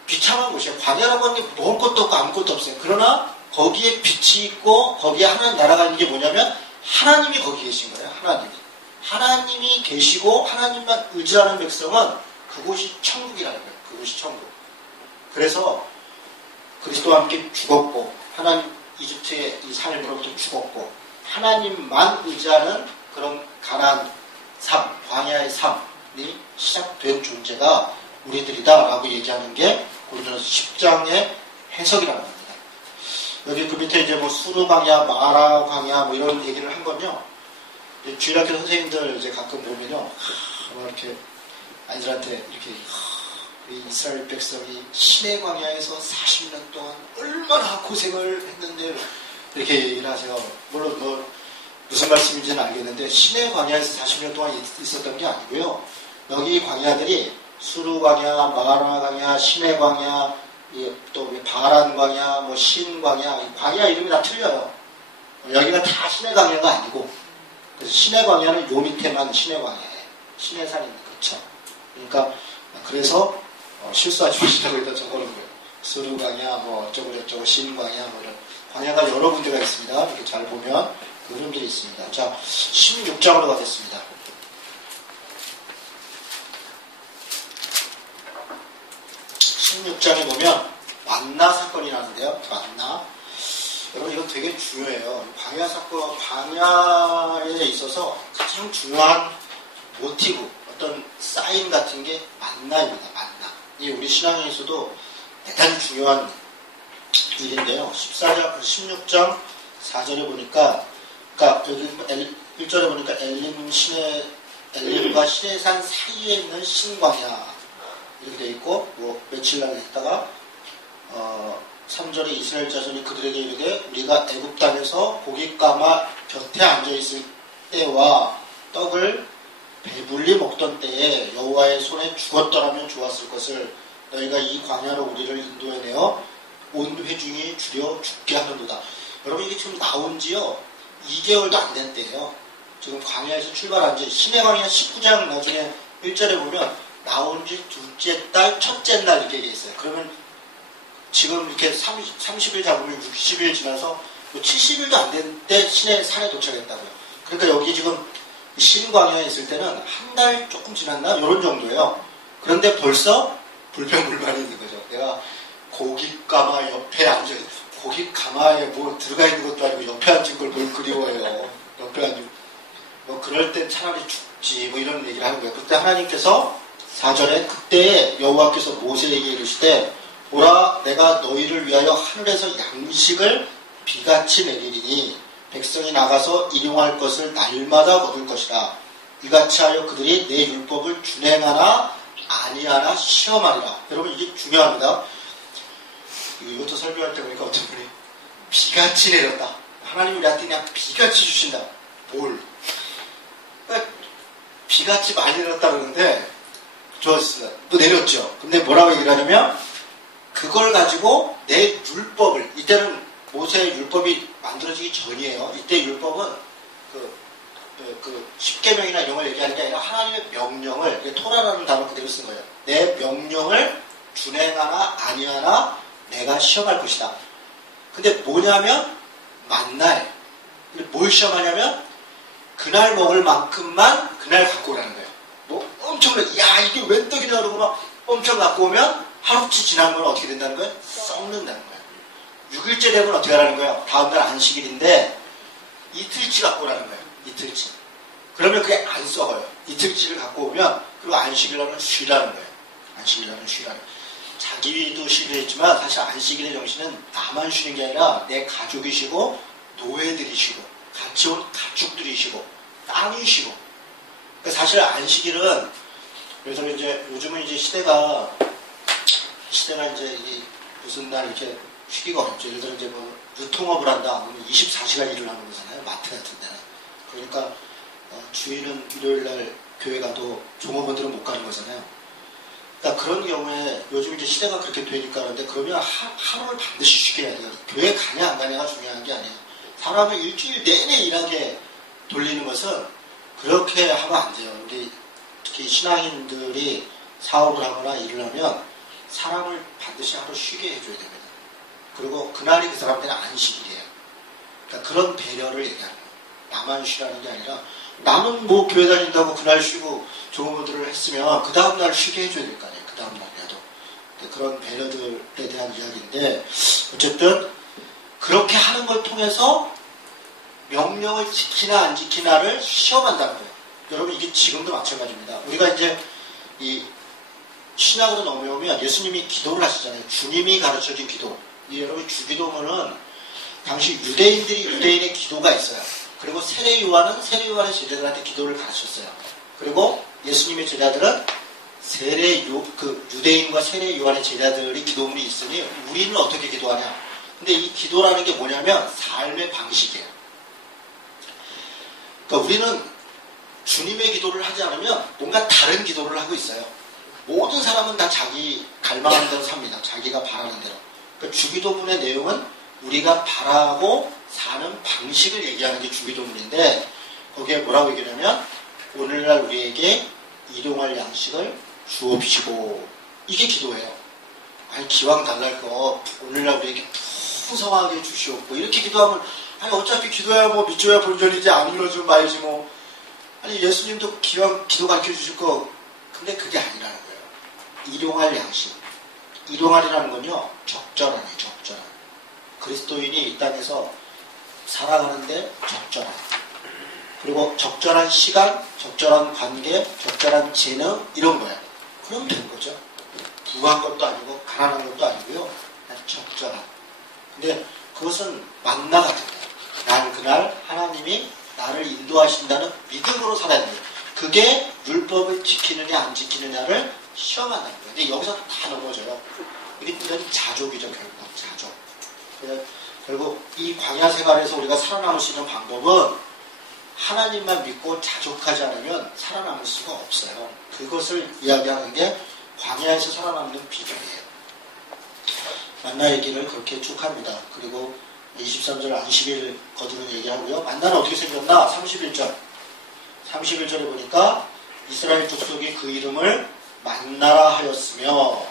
비참한 곳이에요. 광야라고 하는 게 먹을 것도 없고 아무것도 없어요. 그러나 거기에 빛이 있고 거기에 하나님 나라가 있는 게 뭐냐면 하나님이 거기 계신 거예요. 하나님이 계시고 하나님만 의지하는 백성은 그곳이 천국이라는 거예요. 그곳이 천국. 그래서 그리스도와 함께 죽었고 하나님 이집트의 이 삶으로부터 죽었고 하나님만 의지하는 그런 가난한 삶, 광야의 삶이 시작된 존재가 우리들이다 라고 얘기하는 게 고린도전서 10장의 해석이라는 겁니다. 여기 그 밑에 이제 뭐 수르 광야, 마라 광야 뭐 이런 얘기를 한 건요. 주일학교 선생님들 이제 가끔 보면요. 뭐 이렇게 아이들한테 이렇게 이 이스라엘 백성이 시내 광야에서 40년 동안 얼마나 고생을 했는데 이렇게 얘기를 하세요. 물론 뭐 무슨 말씀인지는 알겠는데 시내 광야에서 40년 동안 있었던 게 아니고요. 여기 광야들이 수르 광야, 마라 광야, 시내 광야, 또 바란 광야, 뭐 신 광야, 광야 이름이 다 틀려요. 여기가 다 시내 광야가 아니고, 그래서 시내 광야는 요 밑에만 시내 광야예요. 시내 산이 그쵸. 그러니까 그래서 실수하지 마시라고 일단 적어놓은 거예요. 수르 광야, 뭐 어쩌고 저쩌고 신 광야, 뭐 이런 광야가 여러 군데가 있습니다. 이렇게 잘 보면 그 흐름들이 있습니다. 자, 16장으로 가겠습니다. 16장에 보면 만나 사건이 나는데요. 만나. 여러분 이거 되게 중요해요. 광야 사건, 광야에 있어서 가장 중요한 모티브, 어떤 사인 같은 게 만나입니다. 만나. 이게 우리 신앙에 있어도 대단히 중요한 일인데요. 16장 4절에 보니까, 그러니까 여기 1절에 보니까 엘림과 시내산 사이에 있는 신광야 이렇게 돼 있고, 뭐 며칠 날 있다가 3절에 이스라엘 자손이 그들에게 이르되 우리가 애굽 땅에서 고기 까마 곁에 앉아 있을 때와 떡을 배불리 먹던 때에 여호와의 손에 죽었더라면 좋았을 것을 너희가 이 광야로 우리를 인도해내어 온 회중이 줄여 죽게 하는도다. 여러분 이게 지금 나온 지요 2개월도 안 된 때예요. 지금 광야에서 출발한 지 신의 광야 19장 나중에 1절에 보면 나온 지 둘째 달 첫째 날 이렇게 얘기했어요. 그러면 지금 이렇게 30일 잡으면 60일 지나서 70일도 안 된 때 신의 산에 도착했다고요. 그러니까 여기 지금 신광야에 있을 때는 한 달 조금 지났나? 이런 정도예요. 그런데 벌써 불평불만이 있는 거죠. 내가 고기 가마 옆에 앉아, 고기 가마에 뭐 들어가 있는 것도 아니고 옆에 앉은 걸 뭘 그리워해요. 옆에 앉은, 뭐 그럴 땐 차라리 죽지, 뭐 이런 얘기를 하는 거예요. 그때 하나님께서 4절에 그때 여호와께서 모세에게 이르시되 보라 내가 너희를 위하여 하늘에서 양식을 비같이 내리리니 백성이 나가서 일용할 것을 날마다 얻을 것이라. 이같이 하여 그들이 내 율법을 준행하나 아니하나 시험하리라. 여러분 이게 중요합니다. 이것도 설교할 때 보니까 어떤 분이 비같이 내렸다. 하나님이 우리한테 그냥 비같이 주신다. 뭘? 그러니까 비같이 많이 내렸다 그러는데 좋았어요. 또 내렸죠. 근데 뭐라고 얘기를 하냐면 그걸 가지고 내 율법을, 이때는 모세의 율법이 만들어지기 전이에요. 이때 율법은 그 십계명이나 이런 걸 얘기하는 게 아니라 하나님의 명령을, 토라라는 단어 그대로 쓴 거예요. 내 명령을 준행하나 아니하나 내가 시험할 것이다. 근데 뭐냐면 만나에 뭘 시험하냐면 그날 먹을 만큼만 그날 갖고 오라는 거예요. 뭐 엄청나게 야 이게 웬 떡이냐 그러고 막 엄청 갖고 오면 하루치 지난 건 어떻게 된다는 거예요? 썩는다는 거예요. 6일째 되면 어떻게 하라는 거예요? 다음날 안식일인데 이틀치 갖고 오라는 거예요. 이틀치. 그러면 그게 안 썩어요. 이틀치를 갖고 오면 그리고 안식일날은 쉬라는 거예요. 안식일날은 쉬라는 거예요. 자기도 쉬기로 했지만 사실 안식일의 정신은 나만 쉬는 게 아니라 내 가족이 쉬고 노예들이 쉬고 같이 온 가축들이 쉬고 땅이 쉬고. 그러니까 사실 안식일은 그래서 이제 요즘은 이제 시대가 이제 이 무슨 날 이렇게 쉬기가 어렵죠. 예를 들어 이제 뭐 유통업을 한다 그러면 24시간 일을 하는 거잖아요. 마트 같은 데는. 그러니까 주일은 일요일 날 교회 가도 종업원들은 못 가는 거잖아요. 그러니까 그런 경우에 요즘 이제 시대가 그렇게 되니까 그런데 그러면 하루를 반드시 쉬게 해야 돼요. 교회 가냐 안 가냐가 중요한 게 아니에요. 사람을 일주일 내내 일하게 돌리는 것은 그렇게 하면 안 돼요. 우리 특히 신앙인들이 사업을 하거나 일을 하면 사람을 반드시 하루 쉬게 해줘야 됩니다. 그리고 그날이 그 사람들은 안식일이에요. 그러니까 그런 배려를 얘기하는 거예요. 나만 쉬라는 게 아니라 나는 뭐 교회 다닌다고 그날 쉬고 좋은 것들을 했으면 그 다음날 쉬게 해줘야 될 거 아니에요. 그 다음날이라도. 그런 배려들에 대한 이야기인데 어쨌든 그렇게 하는 걸 통해서 명령을 지키나 안 지키나를 시험한다는 거예요. 여러분 이게 지금도 마찬가지입니다. 우리가 이제 이 신약으로 넘어오면 예수님이 기도를 하시잖아요. 주님이 가르쳐준 기도. 여러분 주기도문은 당시 유대인의 기도가 있어요. 그리고 세례 요한의 제자들한테 기도를 가르쳤어요. 그리고 예수님의 제자들은 유대인과 세례 요한의 제자들이 기도문이 있으니 우리는 어떻게 기도하냐? 근데 이 기도라는 게 뭐냐면 삶의 방식이에요. 그러니까 우리는 주님의 기도를 하지 않으면 뭔가 다른 기도를 하고 있어요. 모든 사람은 다 자기 갈망하는 대로 삽니다. 자기가 바라는 대로. 그러니까 주기도문의 내용은 우리가 바라고 사는 방식을 얘기하는 게 주기도문인데 거기에 뭐라고 얘기하냐면 오늘날 우리에게 일용할 양식을 주옵시고 이게 기도예요. 아니 기왕 달랄 거 오늘날 우리에게 풍성하게 주시옵고 이렇게 기도하면 아니 어차피 기도야 뭐 믿줘야 본전이지 안 이루어지면 말지 뭐 아니 예수님도 기왕 기도 가르쳐 주실 거 근데 그게 아니라는 거예요. 일용할 양식 일용할이라는 건요 적절하네 적절한 그리스도인이 이 땅에서 살아가는데 적절한 그리고 적절한 시간 적절한 관계 적절한 재능 이런 거예요. 그럼 된 거죠. 부한 것도 아니고 가난한 것도 아니고요 그냥 적절한 근데 그것은 만나 같은 거예요. 난 그날 하나님이 나를 인도하신다는 믿음으로 살아야 돼요. 그게 율법을 지키느냐 안 지키느냐를 시험한다는 거예요. 근데 여기서 다 넘어져요. 이건 자족이죠. 결국 자족. 결국 이 광야 생활에서 우리가 살아남을 수 있는 방법은 하나님만 믿고 자족하지 않으면 살아남을 수가 없어요. 그것을 이야기하는 게 광야에서 살아남는 비결이에요. 만나 얘기를 그렇게 쭉 합니다. 그리고 23절 안식일 거두는 얘기하고요. 만나는 어떻게 생겼나? 31절에 보니까 이스라엘 족속이 그 이름을 만나라 하였으며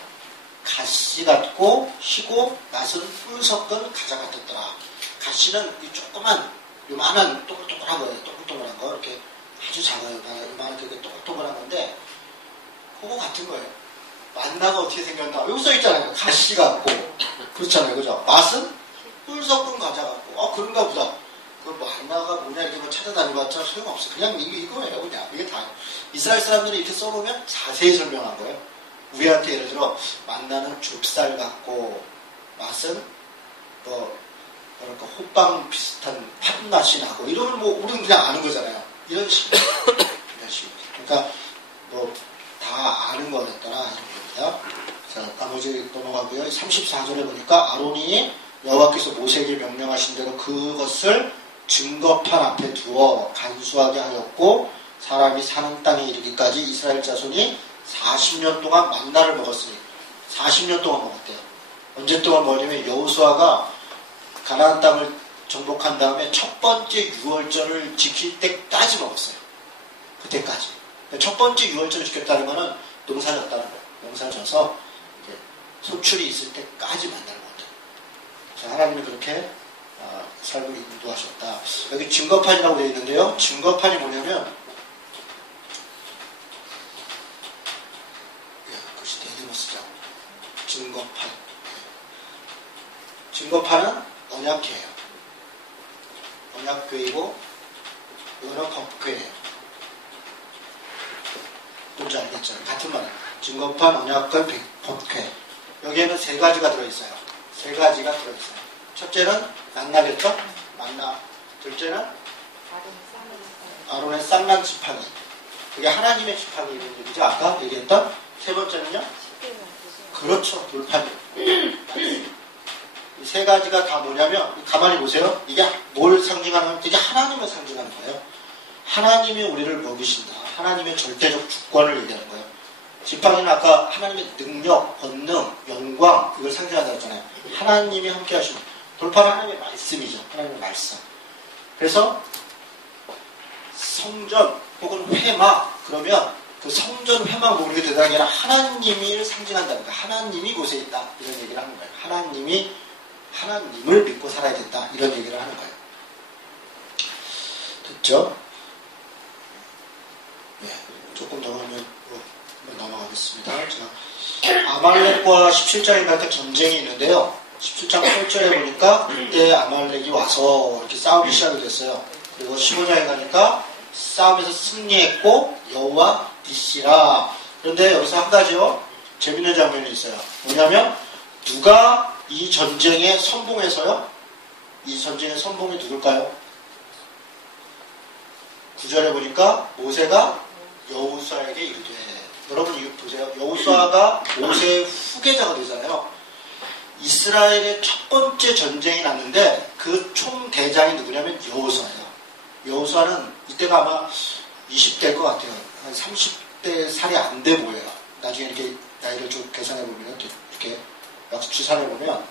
가시 같고 희고 낯은 뿔 섞은 가자 같았더라. 가시는 이 조그만 요만한 동글동글한 거예요. 동글동글한 거 이렇게 아주 작아요. 요만한 되게 동글동글한 건데 그거 같은 거예요. 만나가 어떻게 생겼나? 여기 써 있잖아요. 가시 같고 그렇잖아요. 그죠? 맛은 뿔 섞은 과자 같고 그런가 보다. 그 만나가 뭐냐 이렇게 뭐 찾아다니봤자 소용없어. 그냥 이거예요. 그냥 이게 다 이스라엘 사람들이 이렇게 써보면 자세히 설명한 거예요. 우리한테 예를 들어 만나는 좁쌀 같고 맛은 뭐랄까 호빵 비슷한 팥맛이 나고 이러면 뭐 우리는 그냥 아는 거잖아요. 이런 식으로 그러니까 뭐 다 아는 거였더라 이런 겁니다. 자 나머지 넘어가고요. 34절에 보니까 아론이 여호와께서 모세에게 명령하신 대로 그것을 증거판 앞에 두어 간수하게 하였고 사람이 사는 땅에 이르기까지 이스라엘 자손이 40년 동안 만나를 먹었으니 40년 동안 먹었대요. 언제 동안 먹냐면 여호수아가 가나안 땅을 정복한 다음에 첫 번째 유월절을 지킬 때까지 먹었어요. 그때까지. 첫 번째 유월절을 지켰다는 거는 농사졌다는 거예요. 농사져서 소출이 있을 때까지 만나를 먹었대요. 하나님이 그렇게 삶을 인도하셨다. 여기 증거판이라고 되어 있는데요. 증거판이 뭐냐면 글씨 대대로 쓰자. 증거판. 증거판은 언약회예요. 언약궤이고 이거는 법궤예요. 뭔지 알겠죠? 같은 말이에요. 증거판, 언약궤, 법궤. 여기에는 세 가지가 들어있어요. 세 가지가 들어있어요. 첫째는 만나겠죠? 만나. 둘째는 아론의 쌍난 지팡이. 그게 하나님의 지팡이 이런 얘기죠. 아까 얘기했던. 세 번째는요? 그렇죠. 돌판이에요. 이 세 가지가 다 뭐냐면 가만히 보세요. 이게 뭘 상징하는 이게 하나님을 상징하는 거예요. 하나님이 우리를 먹이신다. 하나님의 절대적 주권을 얘기하는 거예요. 지팡이는 아까 하나님의 능력, 권능, 영광 이걸 상징한다고 했잖아요. 하나님이 함께 하시는 돌판은 하나님의 말씀이죠. 하나님의 말씀. 그래서 성전 혹은 회막 그러면 그 성전 회막 모르게 대단한 게 아니라 하나님을 상징한다는 거예요. 하나님이 곳에 있다. 이런 얘기를 하는 거예요. 하나님을 믿고 살아야 된다. 이런 얘기를 하는 거예요. 됐죠? 네, 조금 더 하면 넘어가겠습니다. 자, 아말렉과 17장에 갈 때 전쟁이 있는데요. 17장 8절에 보니까 그때 아말렉이 와서 이렇게 싸우기 시작이 됐어요. 그리고 15장에 가니까 싸움에서 승리했고 여호와 니시라. 그런데 여기서 한 가지요. 재밌는 장면이 있어요. 뭐냐면 누가 이 전쟁에 성공해서요. 이 전쟁의 선봉이 누굴까요? 9절에 보니까 모세가 여호수아에게 이르되, 여러분 이거 보세요. 여호수아가 모세의 후계자가 되잖아요. 이스라엘의 첫 번째 전쟁이 났는데 그 총대장이 누구냐면 여호수아예요. 여호수아는 이때가 아마 20대일 것 같아요. 한 30대 살이 안 돼 보여요. 나중에 이렇게 나이를 좀 계산해 보면 이렇게 약수치산해 보면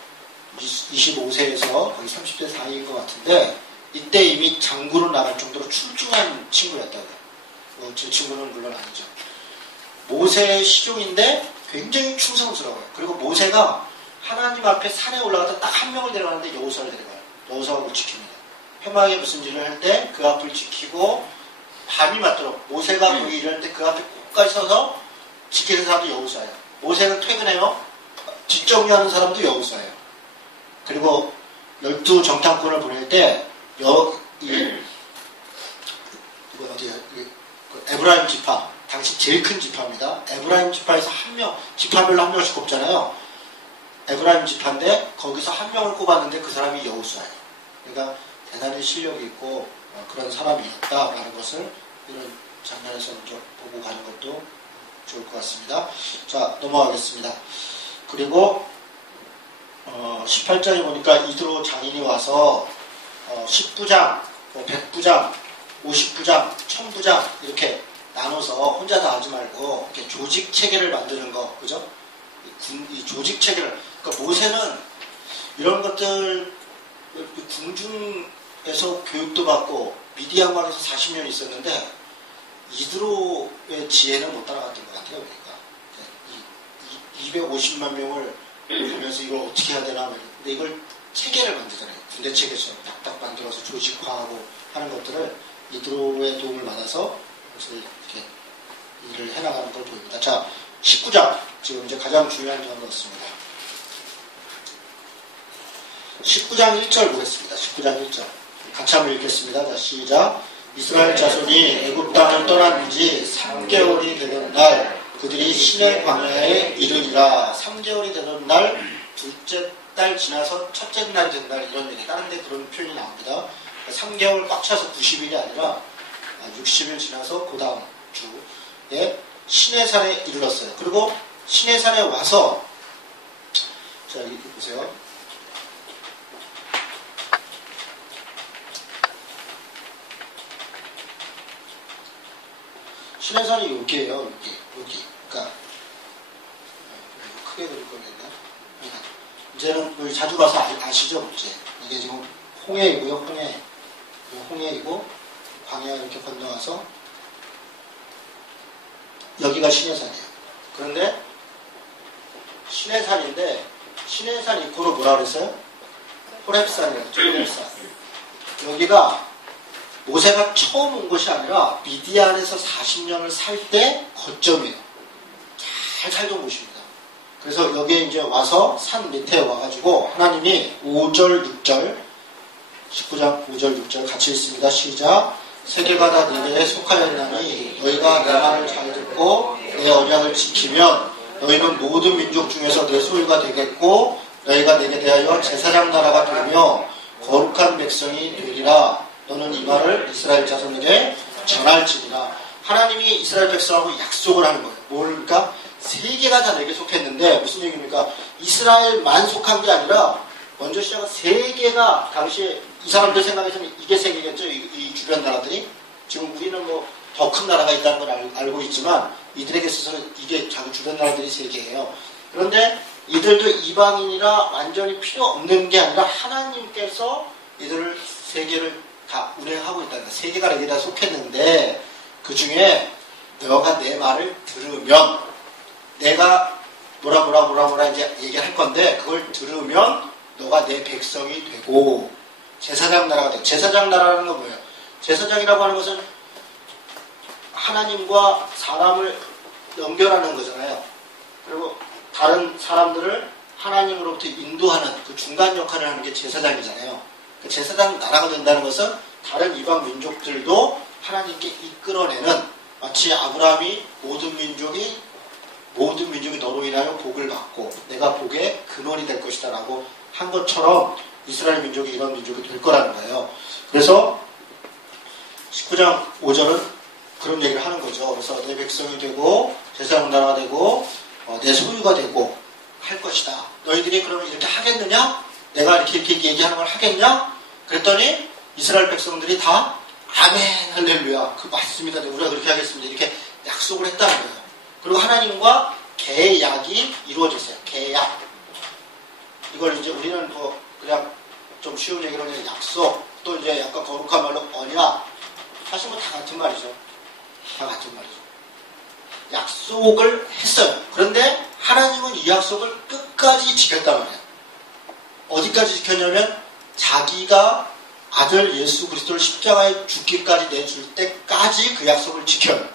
25세에서 거의 30대 사이인 것 같은데, 이때 이미 장군으로 나갈 정도로 출중한 친구였다고요. 제 친구는 물론 아니죠. 모세의 시종인데 굉장히 충성스러워요. 그리고 모세가 하나님 앞에 산에 올라가서 딱 한 명을 데려가는데 여호수아를 데려가요. 여호수아가 못 지킵니다. 회막에 무슨 일을 할 때 그 앞을 지키고 밤이 맞도록 모세가 거기 일할 때 그 앞에 꼭까지 서서 지키는 사람도 여호수아예요. 모세는 퇴근해요. 뒷정리하는 사람도 여호수아예요. 그리고 12 정탐꾼을 보낼 때 에브라임 지파, 당시 제일 큰 지파입니다. 에브라임 지파에서 한 명, 지파별로 한 명씩 꼽잖아요. 에브라임 지파인데 거기서 한 명을 꼽았는데 그 사람이 여호수아예요. 그러니까 대단히 실력이 있고 그런 사람이었다라는 것을 이런 장면에서 좀 보고 가는 것도 좋을 것 같습니다. 자, 넘어가겠습니다. 그리고 18장에 보니까 이드로 장인이 와서 10부장, 100부장, 50부장, 1000부장 이렇게 나눠서 혼자 다 하지 말고 이렇게 조직 체계를 만드는 거, 그죠? 이 조직 체계를, 그러니까 모세는 이런 것들 궁중에서 교육도 받고 미디안방에서 40년 있었는데 이드로의 지혜는 못 따라갔던 것 같아요. 그러니까 250만 명을 보면서 이걸 어떻게 해야 되나. 근데 이걸 체계를 만들잖아요. 군대 체계처럼 딱딱 만들어서 조직화하고 하는 것들을 이드로의 도움을 받아서 그래서 이렇게 일을 해나가는 걸 보입니다. 자, 19장. 지금 이제 가장 중요한 점을 넣었습니다. 19장 1절 보겠습니다. 19장 1절. 같이 한번 읽겠습니다. 자, 시작. 이스라엘 자손이 애굽 땅을 떠난 지 3개월이 되는 날 그들이 시내 광야에 이르니라. 3개월이 되는 날, 둘째 달 지나서 첫째 날이 된 날, 이런 얘기. 다른 데 그런 표현이 나옵니다. 3개월 꽉 차서 90일이 아니라 60일 지나서 그 다음 주에 시내산에 이르렀어요. 그리고 시내산에 와서, 자, 여기 보세요. 시내산이 여기에요. 여기. 그러니까 크게 그릴 거겠네. 이제는 여기 자주 가서 아시죠? 이제 이게 지금 홍해이고요. 홍해이고 광야 이렇게 건너와서 여기가 시내산이에요. 그런데 시내산인데 시내산 입구로 뭐라 그랬어요? 호렙산이라고 했죠. 호렙산. 여기가 모세가 처음 온 것이 아니라 미디안에서 40년을 살 때 거점이에요. 잘 살던 곳입니다. 그래서 여기에 이제 와서 산 밑에 와가지고 하나님이 5절, 6절, 19장 5절, 6절 같이 읽습니다. 시작. 세계가 다 네게 속하였나니 너희가 내 말을 잘 듣고 내 언약을 지키면 너희는 모든 민족 중에서 내 소유가 되겠고 너희가 내게 대하여 제사장 나라가 되며 거룩한 백성이 되리라. 너는 이 말을 이스라엘 자손에게 전할지니라. 하나님이 이스라엘 백성하고 약속을 하는 거예요. 뭘까? 세계가 다 내게 속했는데 무슨 얘기입니까? 이스라엘만 속한 게 아니라 먼저 시작은 세계가 당시에 이 사람들 생각에서는 이게 세계겠죠. 이 주변 나라들이. 지금 우리는 뭐 더 큰 나라가 있다는 걸 알고 있지만 이들에게 있어서는 이게 자기 주변 나라들이 세계예요. 그런데 이들도 이방인이라 완전히 필요 없는 게 아니라 하나님께서 이들을 세계를 다 운행하고 있다는 거예요. 세계가 내게 다 속했는데 그 중에 너가 내 말을 들으면 내가 뭐라 이제 얘기할 건데 그걸 들으면 너가 내 백성이 되고 제사장 나라가 되고. 제사장 나라라는 건 뭐예요? 제사장이라고 하는 것은 하나님과 사람을 연결하는 거잖아요. 그리고 다른 사람들을 하나님으로부터 인도하는 그 중간 역할을 하는 게 제사장이잖아요. 그 제사장 나라가 된다는 것은 다른 이방 민족들도 하나님께 이끌어내는, 마치 아브라함이 모든 민족이 너로 인하여 복을 받고 내가 복의 근원이 될 것이다 라고 한 것처럼 이스라엘 민족이 이런 민족이 될 거라는 거예요. 그래서 19장 5절은 그런 얘기를 하는 거죠. 그래서 내 백성이 되고 제사장 나라가 되고 내 소유가 되고 할 것이다. 너희들이 그러면 이렇게 하겠느냐? 내가 이렇게 얘기하는 걸 하겠냐? 그랬더니 이스라엘 백성들이 다 아멘 할렐루야 그 맞습니다. 우리가 그렇게 하겠습니다. 이렇게 약속을 했다는 거예요. 그리고 하나님과 계약이 이루어졌어요. 계약. 이걸 이제 우리는 뭐 그냥 좀 쉬운 얘기로 그냥 약속 또 이제 약간 거룩한 말로 언약 사실 뭐 다 같은 말이죠. 다 같은 말이죠. 약속을 했어요. 그런데 하나님은 이 약속을 끝까지 지켰단 말이에요. 어디까지 지켰냐면 자기가 아들 예수 그리스도를 십자가에 죽기까지 내줄 때까지 그 약속을 지켜요.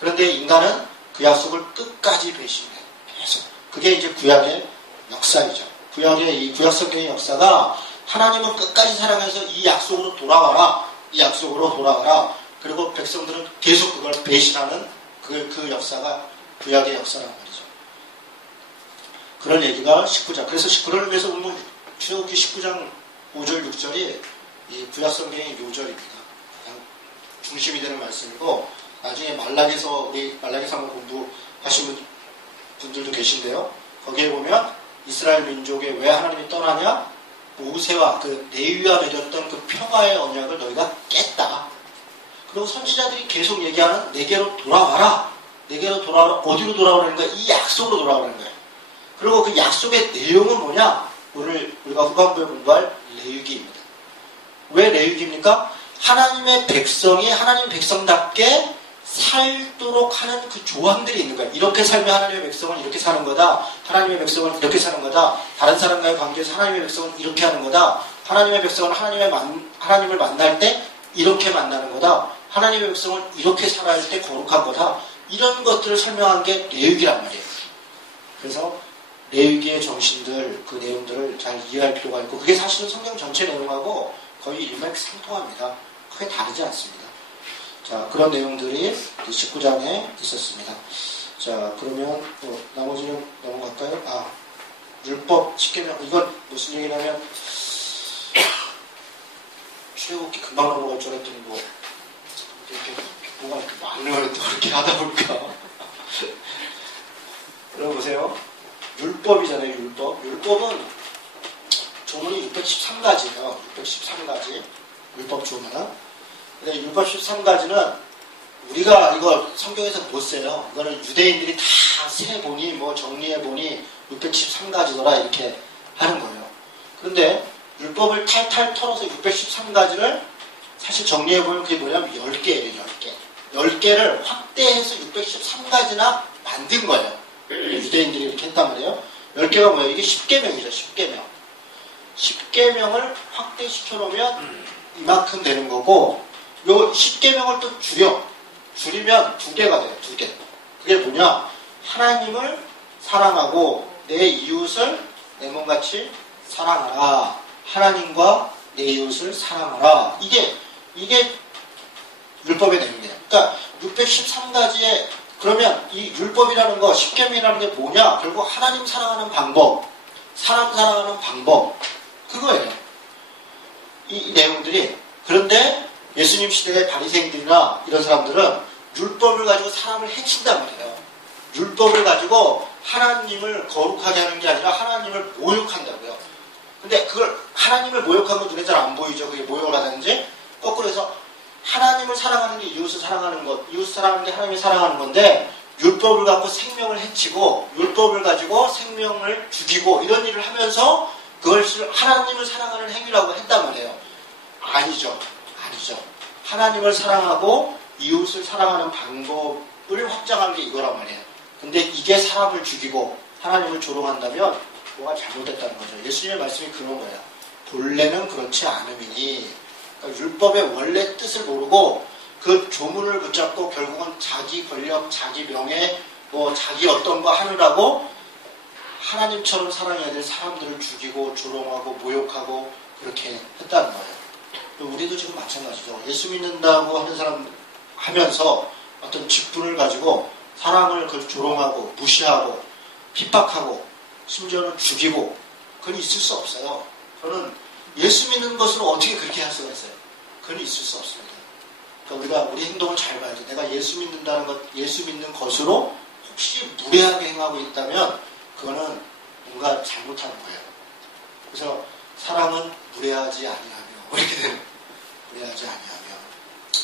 그런데 인간은 그 약속을 끝까지 배신해요. 계속. 그게 이제 구약의 역사이죠. 구약의 이 구약 성경의 역사가 하나님은 끝까지 사랑해서 이 약속으로 돌아와라. 이 약속으로 돌아와라. 그리고 백성들은 계속 그걸 배신하는 그 역사가 구약의 역사란 말이죠. 그런 얘기가 19장. 그래서 그런 의미에서 보면 출애굽기 19장 5절 6절이 이 구약 성경의 요절입니다. 가장 중심이 되는 말씀이고 나중에 말라기서 우리 말라기서 한번 공부하신 분들도 계신데요. 거기에 보면 이스라엘 민족에 왜 하나님이 떠나냐? 모세와 그 레위와 맺었던 그 평화의 언약을 너희가 깼다. 그리고 선지자들이 계속 얘기하는 내게로 돌아와라. 내게로 돌아와라. 어디로 돌아오라는 거야? 이 약속으로 돌아오라는 거예요. 그리고 그 약속의 내용은 뭐냐? 오늘 우리가 후반부에 공부할 레위기입니다. 왜 레위기입니까? 하나님의 백성이 하나님 백성답게 살도록 하는 그 조항들이 있는 거예요. 이렇게 살면 하나님의 백성은 이렇게 사는 거다. 하나님의 백성은 이렇게 사는 거다. 다른 사람과의 관계에서 하나님의 백성은 이렇게 하는 거다. 하나님의 백성은 하나님을 만날 때 이렇게 만나는 거다. 하나님의 백성은 이렇게 살아야 할 때 거룩한 거다. 이런 것들을 설명한 게 레위기란 말이에요. 그래서 레위기의 정신들, 그 내용들을 잘 이해할 필요가 있고 그게 사실은 성경 전체 내용하고 거의 일맥상통합니다. 크게 다르지 않습니다. 자, 그런 내용들이 19장에 있었습니다. 자, 그러면 나머지는 넘어갈까요? 율법 10계명. 이건 무슨 얘기냐면 출애굽기 금방 넘어갈 줄 알았더니 이렇게 뭐가 이렇게 많은 또 그렇게 하다 보니까 들어보세요. 율법이잖아요. 율법은 조문이 613가지예요. 613가지 율법 조문은. 근데 율법 13가지는 우리가 이거 성경에서 못 써요. 이거는 유대인들이 다 세보니 정리해보니 613가지더라 이렇게 하는 거예요. 그런데 율법을 탈탈 털어서 613가지를 사실 정리해보면 그게 뭐냐면 10개예요. 10개. 10개를 확대해서 613가지나 만든 거예요. 유대인들이 이렇게 했단 말이에요. 10개가 뭐예요? 이게 10계명이죠. 10계명. 10계명을 확대시켜놓으면 이만큼 되는 거고 요 10계명을 또 줄이면 2개가 돼요. 2개. 그게 뭐냐? 하나님을 사랑하고 내 이웃을 내 몸같이 사랑하라. 하나님과 내 이웃을 사랑하라. 이게 율법의 내용이에요. 그러니까 613가지의 그러면 이 율법이라는 거 10계명이라는 게 뭐냐? 결국 하나님 사랑하는 방법, 사람 사랑하는 방법 그거예요. 이 내용들이. 그런데 예수님 시대의 바리새인들이나 이런 사람들은 율법을 가지고 사람을 해친단 말이에요. 율법을 가지고 하나님을 거룩하게 하는 게 아니라 하나님을 모욕한다고요. 근데 그걸 하나님을 모욕한 건 눈에 잘 안 보이죠. 그게 모욕을 하는지. 거꾸로 해서 하나님을 사랑하는 게 이웃을 사랑하는 것, 이웃을 사랑하는 게 하나님을 사랑하는 건데 율법을 갖고 생명을 해치고 율법을 가지고 생명을 죽이고 이런 일을 하면서 그것을 하나님을 사랑하는 행위라고 했단 말이에요. 아니죠. 하나님을 사랑하고 이웃을 사랑하는 방법을 확장한 게 이거란 말이에요. 근데 이게 사람을 죽이고 하나님을 조롱한다면 뭐가 잘못됐다는 거죠. 예수님의 말씀이 그런 거예요. 본래는 그렇지 않음이니. 그러니까 율법의 원래 뜻을 모르고 그 조문을 붙잡고 결국은 자기 권력, 자기 명예, 자기 어떤 거 하느라고 하나님처럼 사랑해야 될 사람들을 죽이고 조롱하고 모욕하고 그렇게 했다는 거예요. 우리도 지금 마찬가지죠. 예수 믿는다고 하는 사람 하면서 어떤 직분을 가지고 사람을 조롱하고 무시하고 핍박하고 심지어는 죽이고 그건 있을 수 없어요. 저는 예수 믿는 것으로 어떻게 그렇게 할 수가 있어요? 그건 있을 수 없습니다. 그러니까 우리가 우리 행동을 잘 봐야죠. 내가 예수 믿는다는 것, 예수 믿는 것으로 혹시 무례하게 행하고 있다면 그거는 뭔가 잘못하는 거예요. 그래서 사랑은 무례하지 아니하며 이렇게 돼요. 무례하지 아니하며.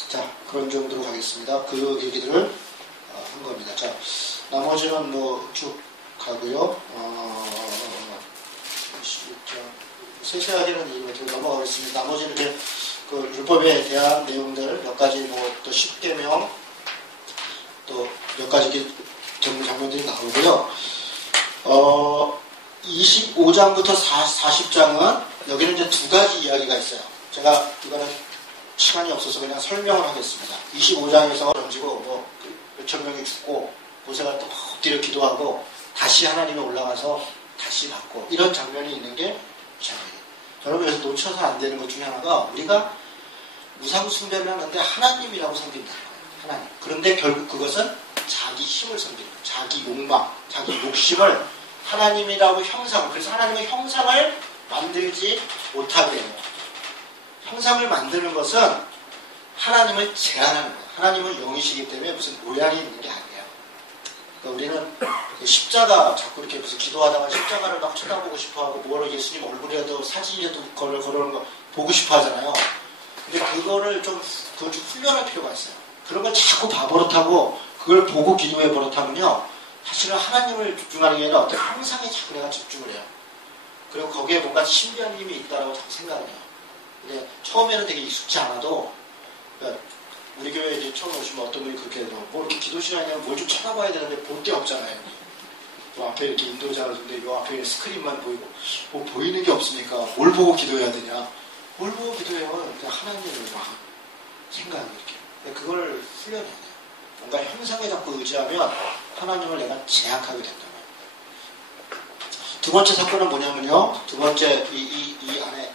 자, 그런 정도로 가겠습니다. 그 얘기들을 한 겁니다. 자, 나머지는 뭐 쭉 가고요. 26장 세세하게는 이렇게 넘어가겠습니다. 나머지는 이제 그 율법에 대한 내용들 몇 가지 뭐 또 10계명 또 몇 가지 장면들이 나오고요. 25장부터 40장은 여기는 이제 두 가지 이야기가 있어요. 제가 이거는 시간이 없어서 그냥 설명을 하겠습니다. 25장에서 던지고 뭐 몇천 명이 죽고 모세가 또 엎드려 기도하고 다시 하나님이 올라가서 다시 받고 이런 장면이 있는 게 장면이에요. 여러분 여기서 놓쳐서 안 되는 것 중에 하나가 우리가 우상 숭배를 하는데 하나님이라고 섬긴다는 거예요. 하나님. 그런데 결국 그것은 자기 힘을 섬기는 거예요. 자기 욕망, 자기 욕심을 하나님이라고 형상을, 그래서 하나님의 형상을 만들지 못하게 해요. 형상을 만드는 것은 하나님을 제한하는 거예요. 하나님은 영이시기 때문에 무슨 모양이 있는 게 아니에요. 그러니까 우리는 십자가 자꾸 이렇게 무슨 기도하다가 십자가를 막 쳐다보고 싶어하고 뭐로 예수님 얼굴이라도 사진이라도 걸어오는 거 보고 싶어 하잖아요. 근데 그걸 좀 훈련할 필요가 있어요. 그런 걸 자꾸 봐버릇하고 그걸 보고 기도해 버릇하면요. 사실은 하나님을 집중하는 게 아니라 어떤 형상에 자꾸 내가 집중을 해요. 그리고 거기에 뭔가 신비한 힘이 있다고 자꾸 생각을 해요. 근데 처음에는 되게 익숙지 않아도 그러니까 우리 교회에 이제 처음 오시면 어떤 분이 그렇게 해요. 뭐 이렇게 기도 시간이면 뭘 좀 쳐다봐야 되는데 볼 데 없잖아요. 요 앞에 이렇게 인도자가 있는데 요 앞에 스크린만 보이고 뭐 보이는 게 없으니까 뭘 보고 기도해야 되냐. 뭘 보고 기도해요. 그냥 하나님을 막 생각을 이렇게. 그걸 훈련해야 돼요. 뭔가 형상에 자꾸 의지하면 하나님을 내가 제약하게 된다는 거예요. 두 번째 사건은 뭐냐면요. 두 번째 이 안에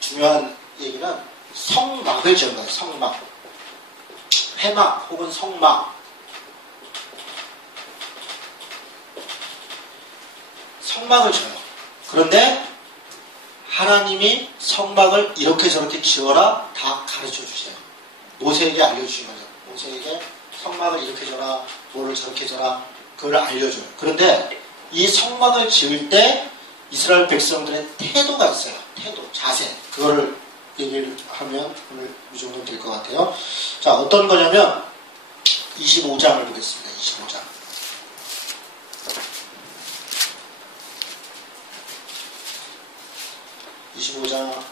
중요한 얘기는 성막을 지은 거예요. 성막. 회막 혹은 성막. 성막을 지어요. 그런데 하나님이 성막을 이렇게 저렇게 지어라 다 가르쳐 주세요. 모세에게 알려주신 거죠. 모세에게 성막을 이렇게 져라, 뭐를 저렇게 져라, 그걸 알려줘요. 그런데 이 성막을 지을 때 이스라엘 백성들의 태도가 있어요. 태도, 자세. 그거를 얘기를 하면 오늘 이 정도 될 것 같아요. 자, 어떤 거냐면 25장을 보겠습니다. 25장. 25장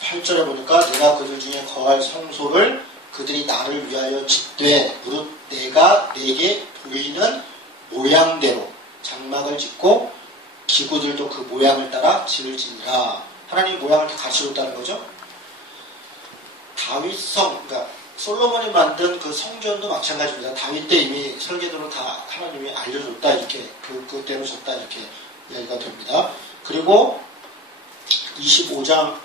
8절에 보니까 내가 그들 중에 거할 성소를 그들이 나를 위하여 짓되 무릇 내가 내게 보이는 모양대로 장막을 짓고 기구들도 그 모양을 따라 지을지니라. 하나님이 모양을 가르쳐줬다는 거죠. 다윗성, 그러니까 솔로몬이 만든 그 성전도 마찬가지입니다. 다윗 때 이미 설계도를 다 하나님이 알려줬다 이렇게 그때로 줬다 이렇게 이야기가 됩니다. 그리고 25장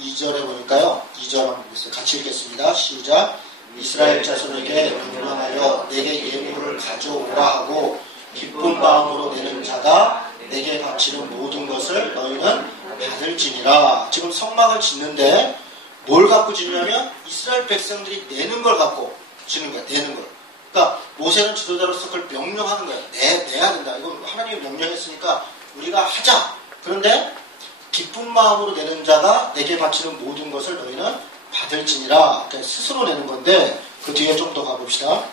2절에 보니까요. 2절 한번 보겠습니다. 같이 읽겠습니다. 시작. 이스라엘 자손에게 명령하여 내게 예물을 가져오라 하고 기쁜 마음으로 내는 자가 내게 바치는 모든 것을 너희는 받을지니라. 지금 성막을 짓는데 뭘 갖고 짓냐면 이스라엘 백성들이 내는 걸 갖고 짓는 거야. 내는 걸. 그러니까 모세는 지도자로서 그걸 명령하는 거야. 내야 된다. 이거 하나님이 명령했으니까 우리가 하자. 그런데 기쁜 마음으로 내는 자가 내게 바치는 모든 것을 너희는 받을지니라. 그러니까 스스로 내는 건데 그 뒤에 좀 더 가봅시다.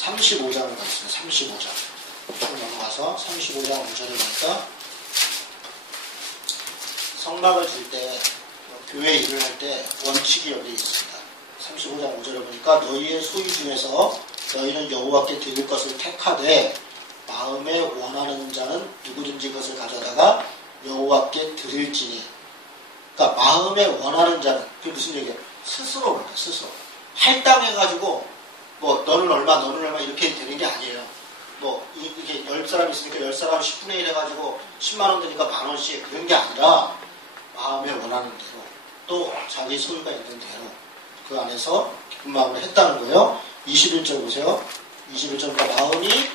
35장을 가겠습니다. 35장. 좀 넘어가서 35장 5절을 보니까 성막을 질 때 교회 일을 할 때 원칙이 여기 있습니다. 35장 5절을 보니까 너희의 소유 중에서 너희는 여호와께 드릴 것을 택하되 마음에 원하는 자는 누구든지 그것을 가져다가 여호와께 드릴지니. 그러니까 마음에 원하는 자는 그게 무슨 얘기예요? 스스로 그러니까 스스로 할당해가지고 뭐 너는 얼마 이렇게 되는 게 아니에요. 뭐 이렇게 10사람 있으니까 10사람 10분의 1 해가지고 10만원 드니까 만원씩 그런 게 아니라 마음에 원하는 대로 또 자기 소유가 있는 대로 그 안에서 기쁜 마음으로 했다는 거예요. 21절 보세요. 21절과 마음이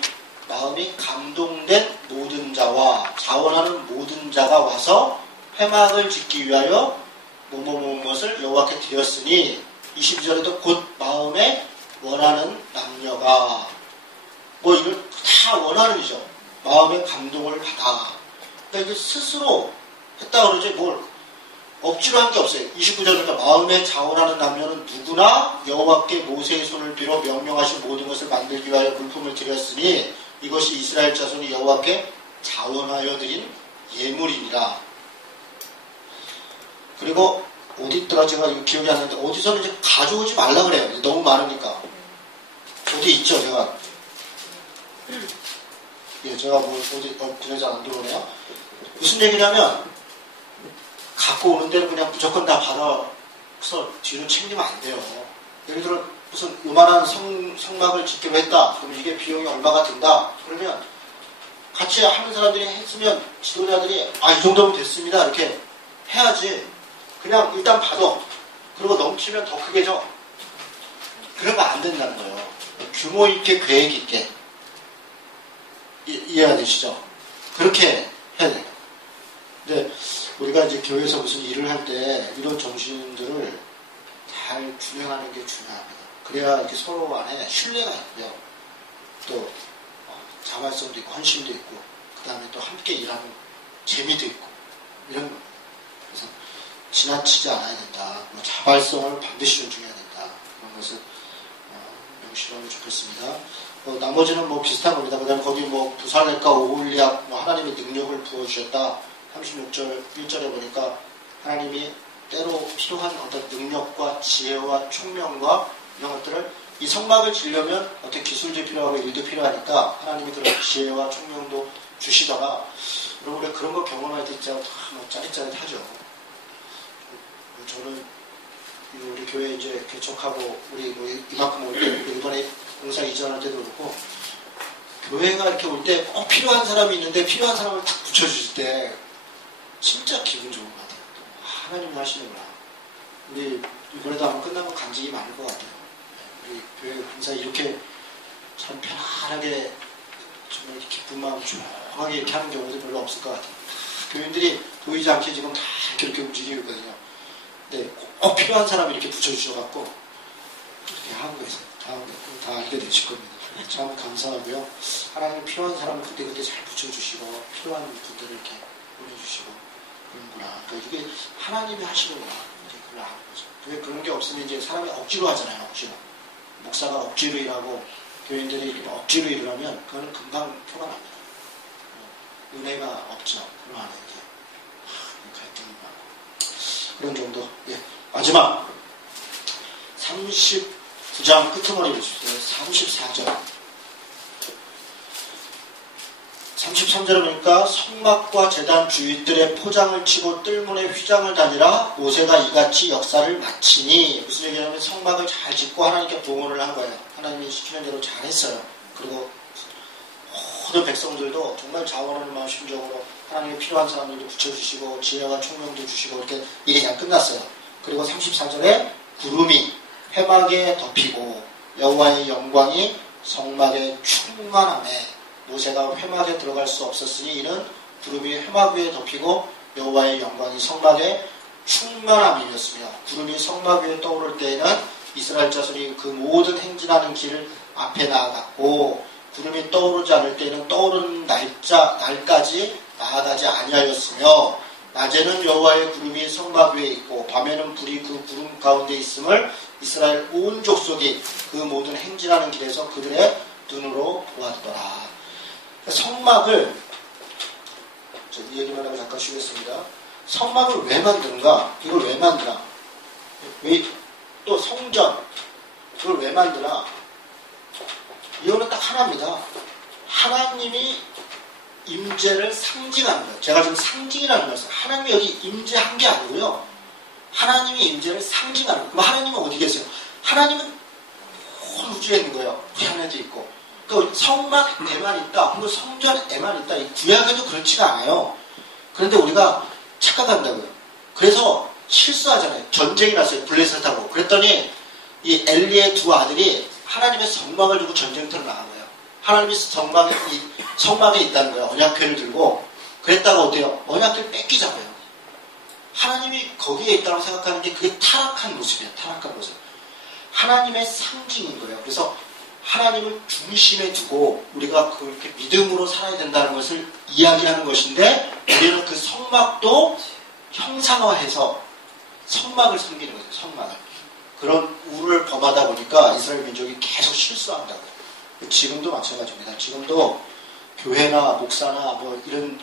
마음이 감동된 모든 자와 자원하는 모든 자가 와서 회막을 짓기 위하여 무엇을 여호와께 드렸으니 22절에도 곧 마음에 원하는 남녀가 이걸 다 원하는 이죠. 마음의 감동을 받아. 그러니까 이게 스스로 했다 그러지 뭘 억지로 한 게 없어요. 29절부터 마음에 자원하는 남녀는 누구나 여호와께 모세의 손을 빌어 명령하신 모든 것을 만들기 위하여 물품을 드렸으니 이것이 이스라엘 자손이 여호와께 자원하여 드린 예물이니라. 그리고 어디 있더라 제가 이거 기억이 안 나는데 어디서는 이제 가져오지 말라 그래요. 너무 많으니까. 어디 있죠 제가. 예, 제가 어디 그래 잘 안 들어오네요. 무슨 얘기냐면 갖고 오는 데는 그냥 무조건 다 받아서 뒤로 챙기면 안 돼요. 예를 들어 무슨 요만한 성막을 짓기로 했다. 그럼 이게 비용이 얼마가 든다. 그러면 같이 하는 사람들이 했으면 지도자들이 이 정도면 됐습니다. 이렇게 해야지. 그냥 일단 받아. 그리고 넘치면 더 크게 줘. 그러면 안 된다는 거예요. 규모 있게 계획 있게. 이해가 되시죠? 그렇게 해야 돼요. 근데 우리가 이제 교회에서 무슨 일을 할 때 이런 정신들을 잘 준행하는 게 중요합니다. 그래야 이렇게 서로 안에 신뢰가 있고요. 또 자발성도 있고 헌신도 있고 그 다음에 또 함께 일하는 재미도 있고 이런 거. 그래서 지나치지 않아야 된다. 자발성을 반드시 존중해야 된다. 그런 것을 명심하면 좋겠습니다. 나머지는 비슷한 겁니다. 그 다음에 거기 부살렐과 오홀리압 하나님의 능력을 부어주셨다. 36절 1절에 보니까 하나님이 때로 필요한 어떤 능력과 지혜와 총명과 이런 것들을 이 성막을 지으려면 어떤 기술도 필요하고 일도 필요하니까 하나님이 그런 지혜와 총명도 주시다가 여러분 우리 그런 거 경험할 때 진짜 짜릿짜릿하죠. 저는 우리 교회 이제 개척하고 우리 이만큼 올 때 이번에 공사 이전할 때도 그렇고 교회가 이렇게 올 때 꼭 필요한 사람이 있는데 필요한 사람을 딱 붙여주실 때 진짜 기분 좋은 것 같아요. 하나님이 하시는구나. 우리 이번에도 한번 끝나면 간증이 많을 것 같아요. 우리 교회 공사 이렇게 참 편안하게 정말 기쁜 마음 조용하게 이렇게 하는 경우도 별로 없을 것 같아요. 교인들이 보이지 않게 지금 다 이렇게 움직이고 있거든요. 근데 꼭 필요한 사람이 이렇게 붙여주셔갖고 이렇게 하는 거예요. 다 알게 되실 겁니다. 참 감사하고요. 하나님 필요한 사람을 그때그때 잘 붙여주시고 필요한 분들을 이렇게 보내주시고 그런구나. 그러니까 이게 하나님이 하시는구나. 이제 그걸 아는 거죠. 왜 그런 게 없으면 이제 사람이 억지로 하잖아요. 억지로. 목사가 억지로 일하고 교인들이 억지로 일을 하면 그거는 금방 표가 납니다. 은혜가 없죠. 그럼 안에 이제 갈등이 많고 그런 정도. 예. 마지막 39장 끝머리 보십시오. 34절. 33절에 보니까 성막과 제단 주위들의 포장을 치고 뜰문에 휘장을 다니라 모세가 이같이 역사를 마치니 무슨 얘기냐면 성막을 잘 짓고 하나님께 봉헌을 한 거예요. 하나님이 시키는 대로 잘 했어요. 그리고 모든 백성들도 정말 자원하는 마음 심정으로 하나님이 필요한 사람들도 붙여주시고 지혜와 총명도 주시고 이렇게 일이 잘 끝났어요. 그리고 34절에 구름이 회막에 덮이고 여호와의 영광이 성막에 충만하매 모세가 회막에 들어갈 수 없었으니 이는 구름이 회막 위에 덮이고 여호와의 영광이 성막에 충만함이었으며 구름이 성막 위에 떠오를 때에는 이스라엘 자손이 그 모든 행진하는 길을 앞에 나아갔고 구름이 떠오르지 않을 때에는 떠오르는 날까지 나아가지 아니하였으며 낮에는 여호와의 구름이 성막 위에 있고 밤에는 불이 그 구름 가운데 있음을 이스라엘 온 족속이 그 모든 행진하는 길에서 그들의 눈으로 보았더라. 성막을 이 얘기만 하고 잠깐 쉬겠습니다. 성막을 왜 만드는가? 이걸 왜 만드나? 또 성전 그걸 왜 만드나? 이거는 딱 하나입니다. 하나님이 임재를 상징하는 거예요. 제가 지금 상징이라는 말씀. 하나님이 여기 임재한 게 아니고요. 하나님이 임재를 상징하는 거예요. 그럼 하나님은 어디 계세요? 하나님은 온 우주에 있는 거예요. 그 안에도 있고. 그 성막에만 있다. 그리고 성전에만 있다. 이 구약에도 그렇지가 않아요. 그런데 우리가 착각한다고요. 그래서 실수하잖아요. 전쟁이 났어요. 블레셋하고. 그랬더니 이 엘리의 두 아들이 하나님의 성막을 두고 전쟁터로 나간 거예요. 하나님이 성막에 있다는 거예요. 언약궤를 들고. 그랬다고 어때요? 언약궤를 뺏기자고요. 하나님이 거기에 있다고 생각하는 게 그게 타락한 모습이에요. 타락한 모습. 하나님의 상징인 거예요. 그래서 하나님을 중심에 두고 우리가 그렇게 믿음으로 살아야 된다는 것을 이야기하는 것인데, 우리는 그 성막도 형상화해서 성막을 섬기는 거죠. 성막을. 그런 우를 범하다 보니까 이스라엘 민족이 계속 실수한다고요. 지금도 마찬가지입니다. 지금도 교회나 목사나 뭐 이런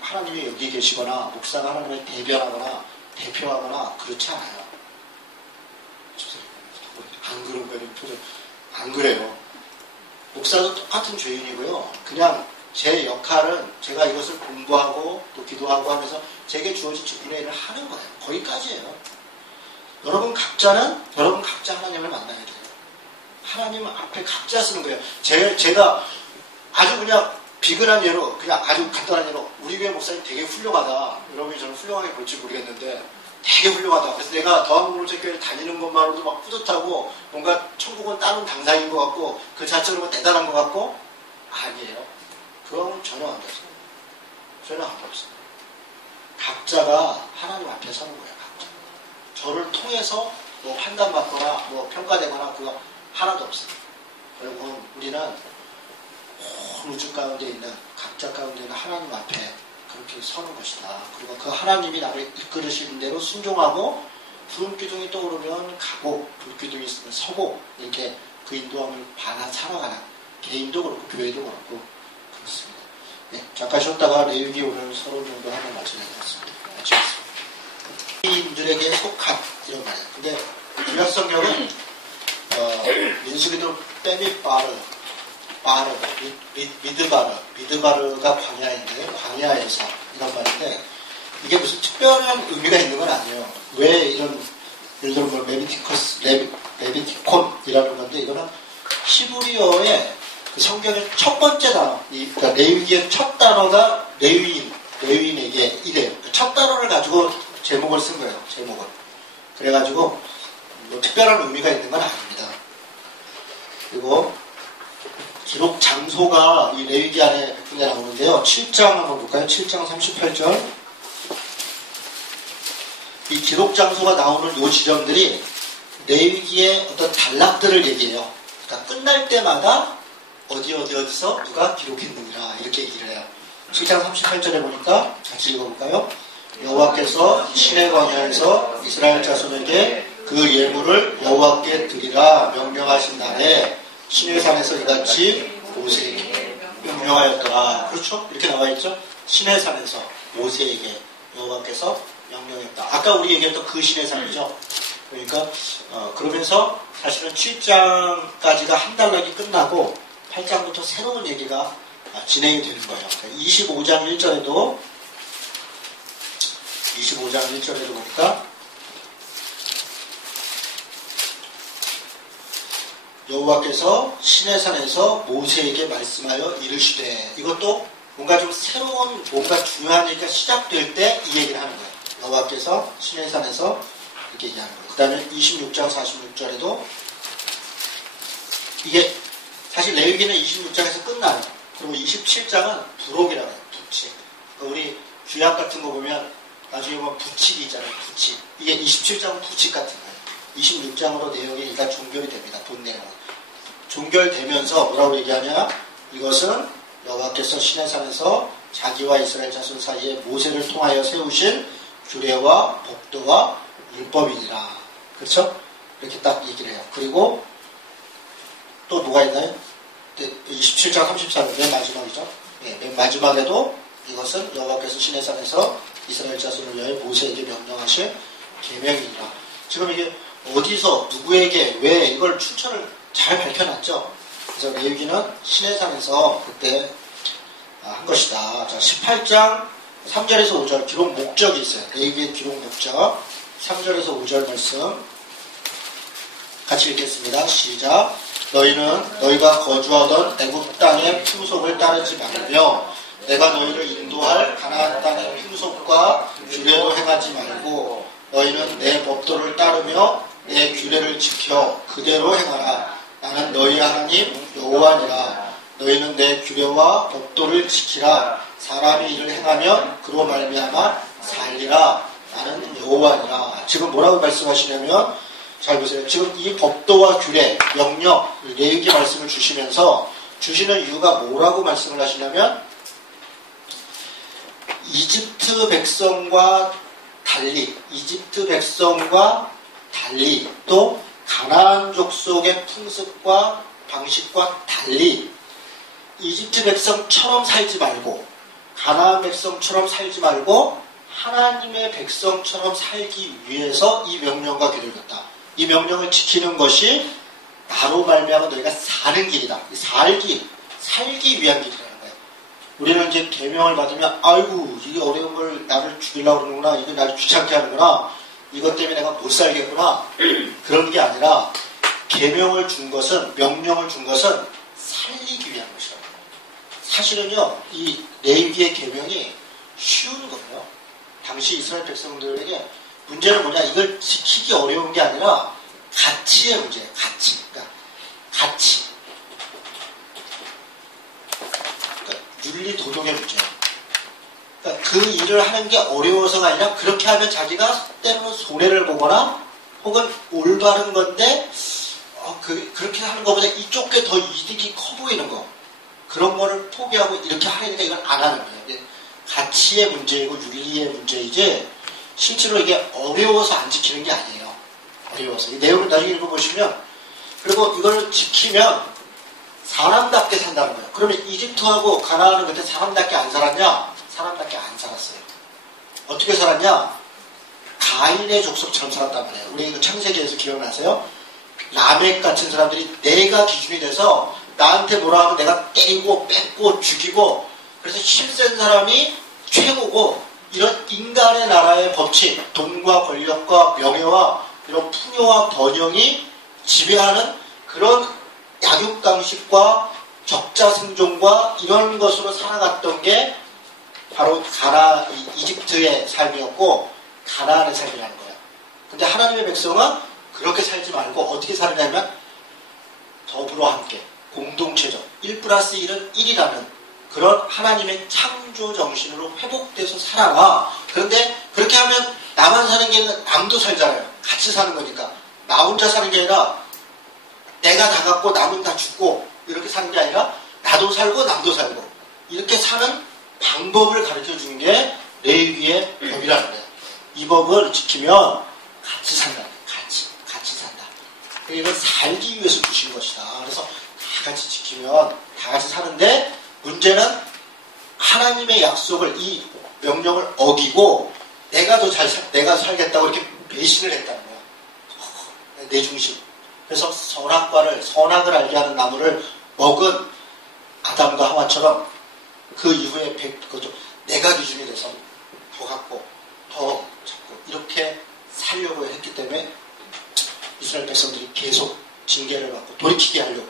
하나님이 여기 계시거나 목사가 하나님을 대표하거나 그렇지 않아요. 안 그런 거는 안 그래요. 목사도 똑같은 죄인이고요. 그냥 제 역할은 제가 이것을 공부하고 또 기도하고 하면서 제게 주어진 직분의 일을 하는 거예요. 거기까지예요. 여러분 각자 하나님을 만나야 돼요. 하나님 앞에 각자 쓰는 거예요. 제가 아주 그냥 비근한 예로, 그냥 아주 간단한 예로, 우리 교회 목사님 되게 훌륭하다. 여러분이 저는 훌륭하게 볼지 모르겠는데 되게 훌륭하다. 그래서 내가 더한국공동체교회를 다니는 것만으로도 막 뿌듯하고 뭔가 천국은 다른 당상인 것 같고 그 자체로 대단한 것 같고, 아니에요. 그건 전혀 안 됐어요. 전혀 안 됐어요. 각자가 하나님 앞에 서는 거예요. 각자. 저를 통해서 뭐 판단받거나 뭐 평가되거나 그거 하나도 없어요. 여러분, 우리는 온 우주 가운데 있는, 각자 가운데 있는 하나님 앞에 그렇게 서는 것이다. 그리고 그 하나님이 나를 이끌으시는 대로 순종하고, 구름 기둥이 떠오르면 가고 불기둥이 있으면 서고, 이렇게 그 인도함을 받아 살아가는, 개인도 그렇고 교회도 그렇고 그렇습니다. 네, 잠깐 쉬었다가 레위기 오늘 서론 정도 하는 말씀을 드렸습니다. 마치겠습니다. 이들에게 속한 이런 말이에요. 근데 구약성경은 민수기도 빼미 미드바르가 광야인데, 광야에서 이런 말인데, 이게 무슨 특별한 의미가 있는 건 아니에요. 왜 이런, 예를 들어 뭐 레비티콘이라는 건데, 이거는 히브리어의 그 성경의 첫 번째 단어, 그러니까 레위기의 첫 단어가 레위인에게 이래요. 첫 단어를 가지고 제목을 쓴 거예요. 제목을. 그래가지고 뭐 특별한 의미가 있는 건 아닙니다. 그리고 기록 장소가 이 레위기 안에 몇 군데 나오는데요. 7장 한번 볼까요? 7장 38절. 이 기록 장소가 나오는 요 지점들이 레위기의 어떤 단락들을 얘기해요. 그러니까 끝날 때마다 어디서 누가 기록했느니라 이렇게 얘기를 해요. 7장 38절에 보니까 같이 읽어볼까요? 여호와께서 시내 광야에서 이스라엘 자손에게 그 예물을 여호와께 드리라 명령하신 날에 시내산에서 이같이 모세에게 명령하였더라. 그렇죠? 이렇게 나와있죠? 시내산에서 모세에게 여호와께서 명령했다. 아까 우리 얘기했던 그 시내산이죠. 그러니까 그러면서 사실은 7장까지가 한 단락이 끝나고 8장부터 새로운 얘기가 진행이 되는 거예요. 25장 1절에도 보니까 여호와께서 시내산에서 모세에게 말씀하여 이르시되, 이것도 뭔가 좀 새로운, 뭔가 중요한 얘기가 시작될 때 이 얘기를 하는 거예요. 여호와께서 시내산에서 이렇게 얘기하는 거예요. 그 다음에 26장 46절에도 이게 사실 레위기는 26장에서 끝나요. 그리고 27장은 부록이라고 해요. 부칙. 우리 규약 같은 거 보면 나중에 보면 부칙이 있잖아요. 부칙. 이게 27장은 부칙 같은 거예요. 26장으로 내용이 일단 종결이 됩니다. 본 내용은. 종결되면서 뭐라고 얘기하냐? 이것은 여호와께서 시내산에서 자기와 이스라엘 자손 사이에 모세를 통하여 세우신 규례와 법도와 율법이니라. 그렇죠? 이렇게 딱 얘기를 해요. 그리고 또 뭐가 있나요? 27장 34절 맨 마지막이죠. 네, 맨 마지막에도 이것은 여호와께서 시내산에서 이스라엘 자손을 위하여 모세에게 명령하신 계명이니라. 지금 이게 어디서 누구에게 왜 이걸 출처를 잘 밝혀놨죠. 그래서 레위기는 시내산에서 그때 한 것이다. 자, 18장 3절에서 5절 기록 목적이 있어요. 레위기의 기록 목적 3절에서 5절 말씀 같이 읽겠습니다. 시작. 너희는 너희가 거주하던 애굽 땅의 풍속을 따르지 말며 내가 너희를 인도할 가나안 땅의 풍속과 규례도 행하지 말고 너희는 내 법도를 따르며 내 규례를 지켜 그대로 행하라. 나는 너희 하나님 여호와니라. 너희는 내 규례와 법도를 지키라. 사람이 이를 행하면 그로 말미암아 살리라. 나는 여호와니라. 지금 뭐라고 말씀하시냐면, 잘 보세요. 지금 이 법도와 규례, 명령, 레위기 말씀을 주시면서 주시는 이유가 뭐라고 말씀을 하시냐면, 이집트 백성과 달리 또 가나안 족속의 풍습과 방식과 달리 이집트 백성처럼 살지 말고, 가나안 백성처럼 살지 말고 하나님의 백성처럼 살기 위해서 이 명령과 규례를 줬다. 이 명령을 지키는 것이 나로 말미암아 너희가 사는 길이다. 살기 위한 길이라는 거예요. 우리는 이제 계명을 받으면 아이고 이게 어려운 걸 나를 죽이려고 그러는구나, 이거 나를 귀찮게 하는구나, 이것 때문에 내가 못 살겠구나, 그런 게 아니라 계명을 준 것은, 명령을 준 것은 살리기 위한 것이라고. 사실은요, 이 레위기의 계명이 쉬운 거예요. 당시 이스라엘 백성들에게 문제는 뭐냐, 이걸 지키기 어려운 게 아니라 가치의 문제예요. 그러니까 가치. 그러니까 윤리 도덕의 문제예요. 그러니까 그 일을 하는 게 어려워서가 아니라 그렇게 하면 자기가 때로는 손해를 보거나 혹은 올바른 건데 그렇게 하는 것보다 이쪽 게 더 이득이 커 보이는 거, 그런 거를 포기하고 이렇게 하니까 이걸 안 하는 거예요. 가치의 문제이고 윤리의 문제이지 실제로 이게 어려워서 안 지키는 게 아니에요. 어려워서. 이 내용을 나중에 읽어보시면, 그리고 이걸 지키면 사람답게 산다는 거예요. 그러면 이집트하고 가나안은 그때 사람답게 안 살았냐? 사람답게 안 살았어요. 어떻게 살았냐? 가인의 족속처럼 살았단 말이에요. 우리 이거 창세기에서 기억나세요? 라멕 같은 사람들이 내가 기준이 돼서 나한테 뭐라 하면 내가 때리고 뺏고 죽이고, 그래서 힘센 사람이 최고고, 이런 인간의 나라의 법칙, 돈과 권력과 명예와 이런 풍요와 번영이 지배하는 그런 약육강식과 적자생존과 이런 것으로 살아갔던 게 바로 이집트의 삶이었고 가나안의 삶이라는 거예요. 근데 하나님의 백성은 그렇게 살지 말고 어떻게 살느냐면 더불어 함께, 공동체적, 1+1은 1이라는 그런 하나님의 창조 정신으로 회복돼서 살아가. 그런데 그렇게 하면 나만 사는 게 아니라 남도 살잖아요. 같이 사는 거니까. 나 혼자 사는 게 아니라 내가 다 갖고 남은 다 죽고 이렇게 사는 게 아니라 나도 살고 남도 살고 이렇게 사는 방법을 가르쳐 주는 게 레위기의 법이라는 거예요. 이 법을 지키면 같이 산다. 같이 산다. 이건 살기 위해서 주신 것이다. 그래서 다 같이 지키면 다 같이 사는데, 문제는 하나님의 약속을, 이 명령을 어기고 내가 내가 살겠다고 이렇게 배신을 했다는 거야. 내 중심. 그래서 선악을 알게 하는 나무를 먹은 아담과 하와처럼 그 이후에 그것도 내가 기준이 돼서 더 갖고 더 잡고 이렇게 살려고 했기 때문에 이스라엘 백성들이 계속 징계를 받고 돌이키게 하려고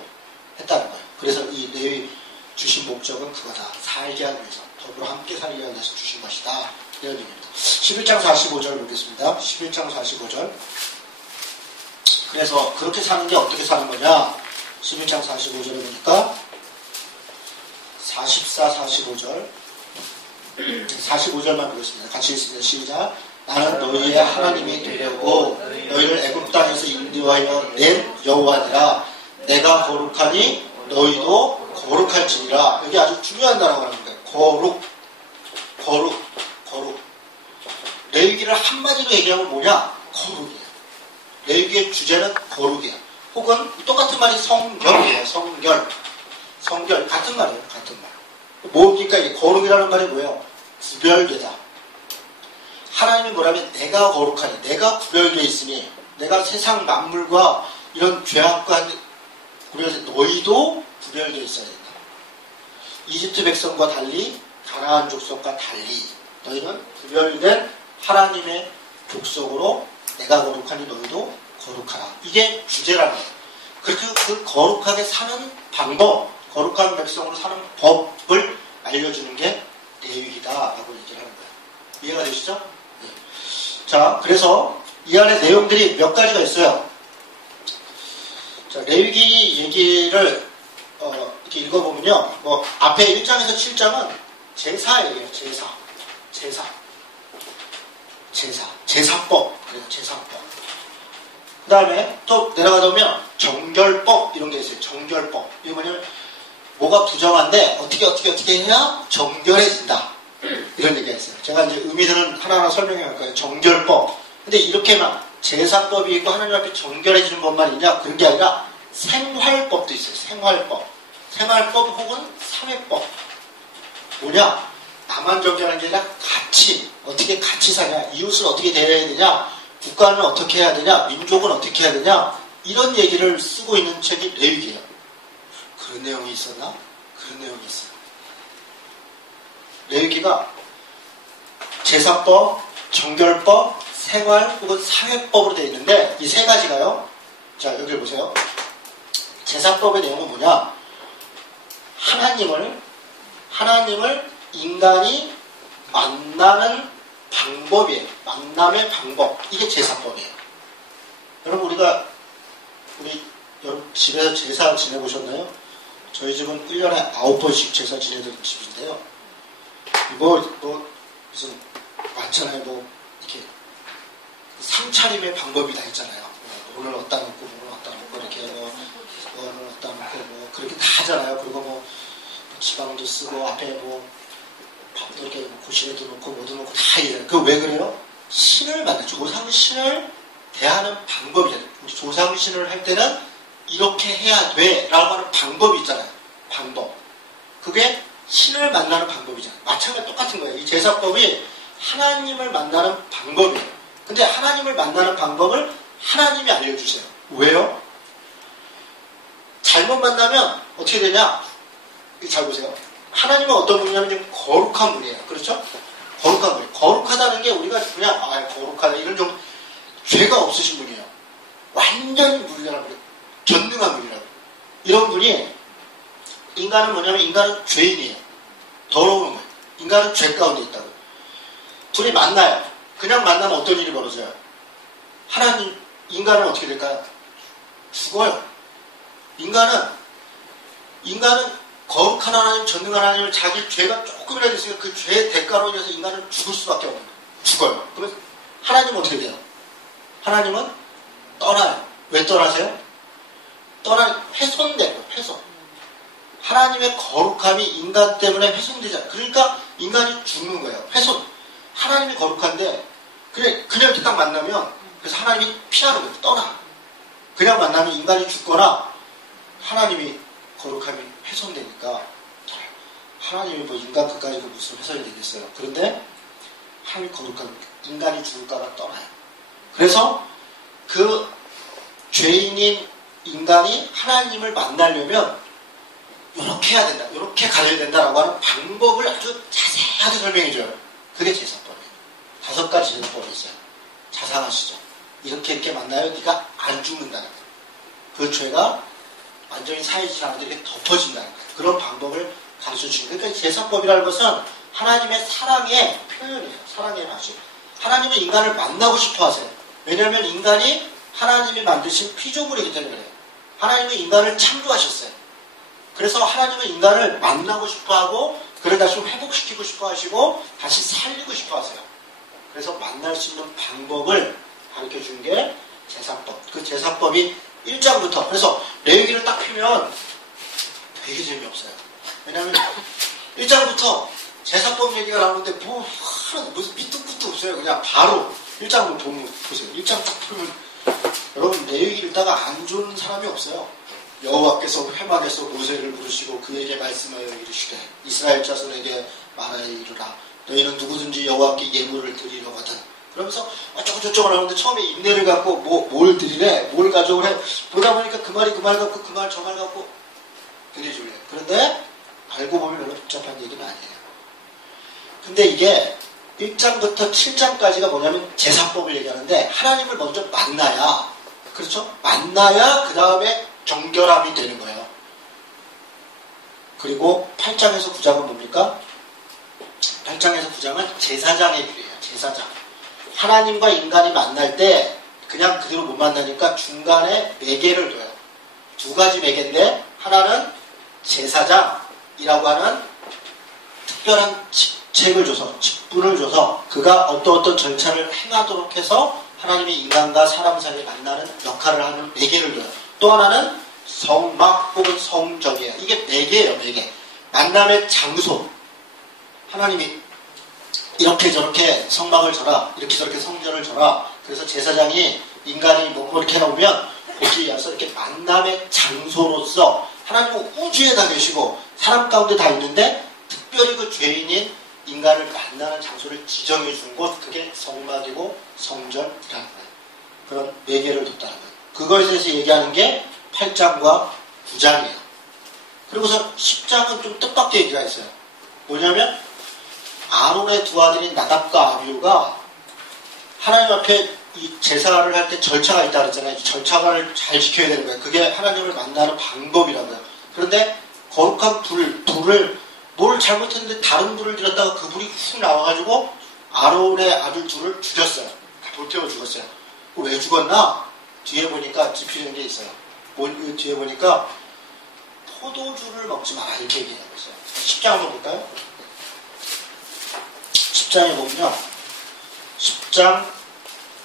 했다는 거예요. 그래서 이 레위 주신 목적은 그거다. 살게 하기 위해서, 더불어 함께 살게 하기 위해서 주신 것이다. 이런 얘기입니다. 11장 45절 보겠습니다. 11장 45절. 그래서 그렇게 사는 게 어떻게 사는 거냐? 11장 45절에 보니까 44, 45절 45절만 보겠습니다. 같이 읽습니다. 시작. 나는 너희의 하나님이 되려고 너희를 애굽 땅에서 인도하여 낸 여호와니라. 내가 거룩하니 너희도 거룩할지니라. 여기 아주 중요한 단어가 나옵니다. 거룩. 레위기를 한마디로 얘기하면 뭐냐? 거룩이에요. 레위기의 주제는 거룩이에요. 혹은 똑같은 말이 성결이에요. 성결. 같은 말이에요. 같은 말. 뭡니까? 이 거룩이라는 말이 뭐예요? 구별되다. 하나님이 뭐라면 내가 거룩하니, 내가 구별되어 있으니, 내가 세상 만물과 이런 죄악과 구별돼서 너희도 구별되어 있어야 된다. 이집트 백성과 달리, 가나안 족속과 달리 너희는 구별된 하나님의 족속으로 내가 거룩하니 너희도 거룩하라. 이게 주제라는 거예요. 그렇게 그 거룩하게 사는 방법, 거룩한 백성으로 사는 법을 알려주는 게 레위기다라고 얘기를 하는 거예요. 이해가 되시죠? 네. 자, 그래서 이 안에 내용들이 몇 가지가 있어요. 자, 레위기 얘기를 이렇게 읽어보면요. 뭐 앞에 1장에서 7장은 제사예요. 제사법. 그래서 제사법. 그 다음에 또 내려가다 보면 정결법 이런 게 있어요. 정결법. 이게 뭐냐면 뭐가 부정한데 어떻게 해야 정결해진다. 이런 얘기가 있어요. 제가 이제 의미들은 하나하나 설명해 갈 거예요. 정결법. 근데 이렇게만 제사법이 있고 하나님 앞에 정결해지는 법만 있냐? 그런 게 아니라 생활법도 있어요. 생활법 혹은 사회법. 뭐냐? 나만 정결한 게 아니라 같이 어떻게 같이 사냐? 이웃을 어떻게 대해야 되냐? 국가는 어떻게 해야 되냐? 민족은 어떻게 해야 되냐? 이런 얘기를 쓰고 있는 책이 레위기예요. 그런 내용이 있었나? 그런 내용이 있어요. 레위기가 제사법, 정결법, 생활 혹은 사회법으로 되어 있는데 이 세 가지가요. 자, 여기를 보세요. 제사법의 내용은 뭐냐? 하나님을 인간이 만나는 방법이에요. 만남의 방법. 이게 제사법이에요. 여러분 우리 여러분 집에서 제사 지내보셨나요? 저희 집은 1년에 9번씩 제사 지내던 집인데요. 무슨 많잖아요. 이렇게 상차림의 방법이 다 있잖아요. 오늘 어디다 놓고 오늘 어디다 놓고 이렇게 오늘 어디다 놓고 그렇게 다 하잖아요. 그리고 지방도 쓰고 앞에 밥도 이렇게 고시에도 놓고 뭐도 놓고 다 이래요. 그거 왜 그래요? 신을 만나 조상신을 대하는 방법이잖아요. 우리 조상신을 할 때는 이렇게 해야 돼 라고 하는 방법이 있잖아요. 방법. 그게 신을 만나는 방법이잖아요. 마찬가지로 똑같은 거예요. 이 제사법이 하나님을 만나는 방법이에요. 근데 하나님을 만나는 방법을 하나님이 알려주세요. 왜요? 잘못 만나면 어떻게 되냐? 잘 보세요. 하나님은 어떤 분이냐면 좀 거룩한 분이에요. 그렇죠? 거룩한 분이에요. 거룩하다는 게 우리가 그냥 거룩하다 이런 좀 죄가 없으신 분이에요. 완전히 무죄한 분이에요. 전능한 분이라고. 이런 분이 인간은 뭐냐면 인간은 죄인이에요. 더러운 거예요. 인간은 죄 가운데 있다고. 둘이 만나요. 그냥 만나면 어떤 일이 벌어져요? 인간은 어떻게 될까요? 죽어요. 인간은 거룩한 하나님, 전능한 하나님을 자기 죄가 조금이라도 있으면 그 죄의 대가로 인해서 인간은 죽을 수밖에 없는 거예요. 죽어요. 그러면 하나님은 어떻게 돼요? 하나님은 떠나요. 왜 떠나세요? 훼손돼요. 훼손. 하나님의 거룩함이 인간 때문에 훼손되잖아요. 그러니까 인간이 죽는 거예요. 훼손. 하나님이 거룩한데 그냥 이렇게 딱 만나면 그래서 하나님이 피하는 거예요. 떠나. 그냥 만나면 인간이 죽거나 하나님이 거룩함이 훼손되니까 하나님이 인간 끝까지 무슨 훼손이 되겠어요. 그런데 하나님이 거룩함 인간이 죽을까봐 떠나요. 그래서 그 죄인인 인간이 하나님을 만나려면 이렇게 해야 된다. 이렇게 가져야 된다라고 하는 방법을 아주 자세하게 설명해줘요. 그게 제사법이에요. 5가지 제사법이 있어요. 자상하시죠? 이렇게 만나요. 네가 안 죽는다는 거예요. 그 죄가 완전히 사해지지 않는데 이렇게 덮어진다는 거예요. 그런 방법을 가르쳐주는 거예요. 그러니까 제사법이라는 것은 하나님의 사랑의 표현이에요. 사랑의 맛이. 하나님은 인간을 만나고 싶어 하세요. 왜냐하면 인간이 하나님이 만드신 피조물이기 때문에 그래요. 하나님은 인간을 창조하셨어요. 그래서 하나님은 인간을 만나고 싶어하고 그를 다시 회복시키고 싶어하시고 다시 살리고 싶어하세요. 그래서 만날 수 있는 방법을 가르쳐준 게 제사법. 그 제사법이 1장부터 그래서 레위기를 딱 펴면 되게 재미없어요. 왜냐하면 1장부터 제사법 얘기가 나오는데 무슨 밑도 끝도 없어요. 그냥 바로 1장부터 보세요. 1장 딱 펴면 여러분 레위기 읽다가 안 좋은 사람이 없어요. 여호와께서 회막에서 모세를 부르시고 그에게 말씀하여 이르시되 이스라엘 자손에게 말하여 이르라 너희는 누구든지 여호와께 예물을 드리려거든. 그러면서 어쩌고저쩌고 하는데 처음에 인내를 갖고 뭘 드리래? 뭘 가져오래? 보다 보니까 그 말 갖고 그 말 저 말 갖고 드려줄래. 그런데 알고 보면 별로 복잡한 얘기는 아니에요. 근데 이게 1장부터 7장까지가 뭐냐면 제사법을 얘기하는데 하나님을 먼저 만나야 그렇죠? 만나야 그 다음에 정결함이 되는 거예요. 그리고 8장에서 9장은 뭡니까? 8장에서 9장은 제사장의 일이에요. 제사장. 하나님과 인간이 만날 때 그냥 그대로 못 만나니까 중간에 매개를 둬요. 2가지 매개인데 하나는 제사장이라고 하는 특별한 직책을 줘서, 직분을 줘서 그가 어떤 절차를 행하도록 해서 하나님이 인간과 사람 사이에 만나는 역할을 하는 매개를 줘요. 또 하나는 성막 혹은 성전이에요. 이게 매개예요, 매개. 만남의 장소. 하나님이 이렇게 저렇게 성막을 져라, 이렇게 저렇게 성전을 져라. 그래서 제사장이 인간이 뭐 이렇게 해놓으면 거기에 와서 이렇게 만남의 장소로서 하나님은 우주에 다 계시고 사람 가운데 다 있는데 특별히 그 죄인인 인간을 만나는 장소를 지정해 준 곳, 그게 성막이고 성전이라는 거예요. 그런 매개를 뒀다는 거예요. 그거에 대해서 얘기하는 게 8장과 9장이에요. 그리고서 10장은 좀 뜻밖의 얘기가 있어요. 뭐냐면 아론의 두 아들인 나답과 아비후가 하나님 앞에 이 제사를 할 때 절차가 있다고 그랬잖아요. 이 절차를 잘 지켜야 되는 거예요. 그게 하나님을 만나는 방법이라고요. 그런데 거룩한 불을 뭘 잘못했는데 다른 불을 들였다가 그 불이 훅 나와가지고 아론의 아들 둘을 죽였어요. 다 불태워 죽었어요. 왜 죽었나? 뒤에 보니까 짚히는 게 있어요. 뒤에 보니까 포도주를 먹지 마라 이렇게 얘기하고 있어요. 10장 한번 볼까요? 10장에 보면요. 10장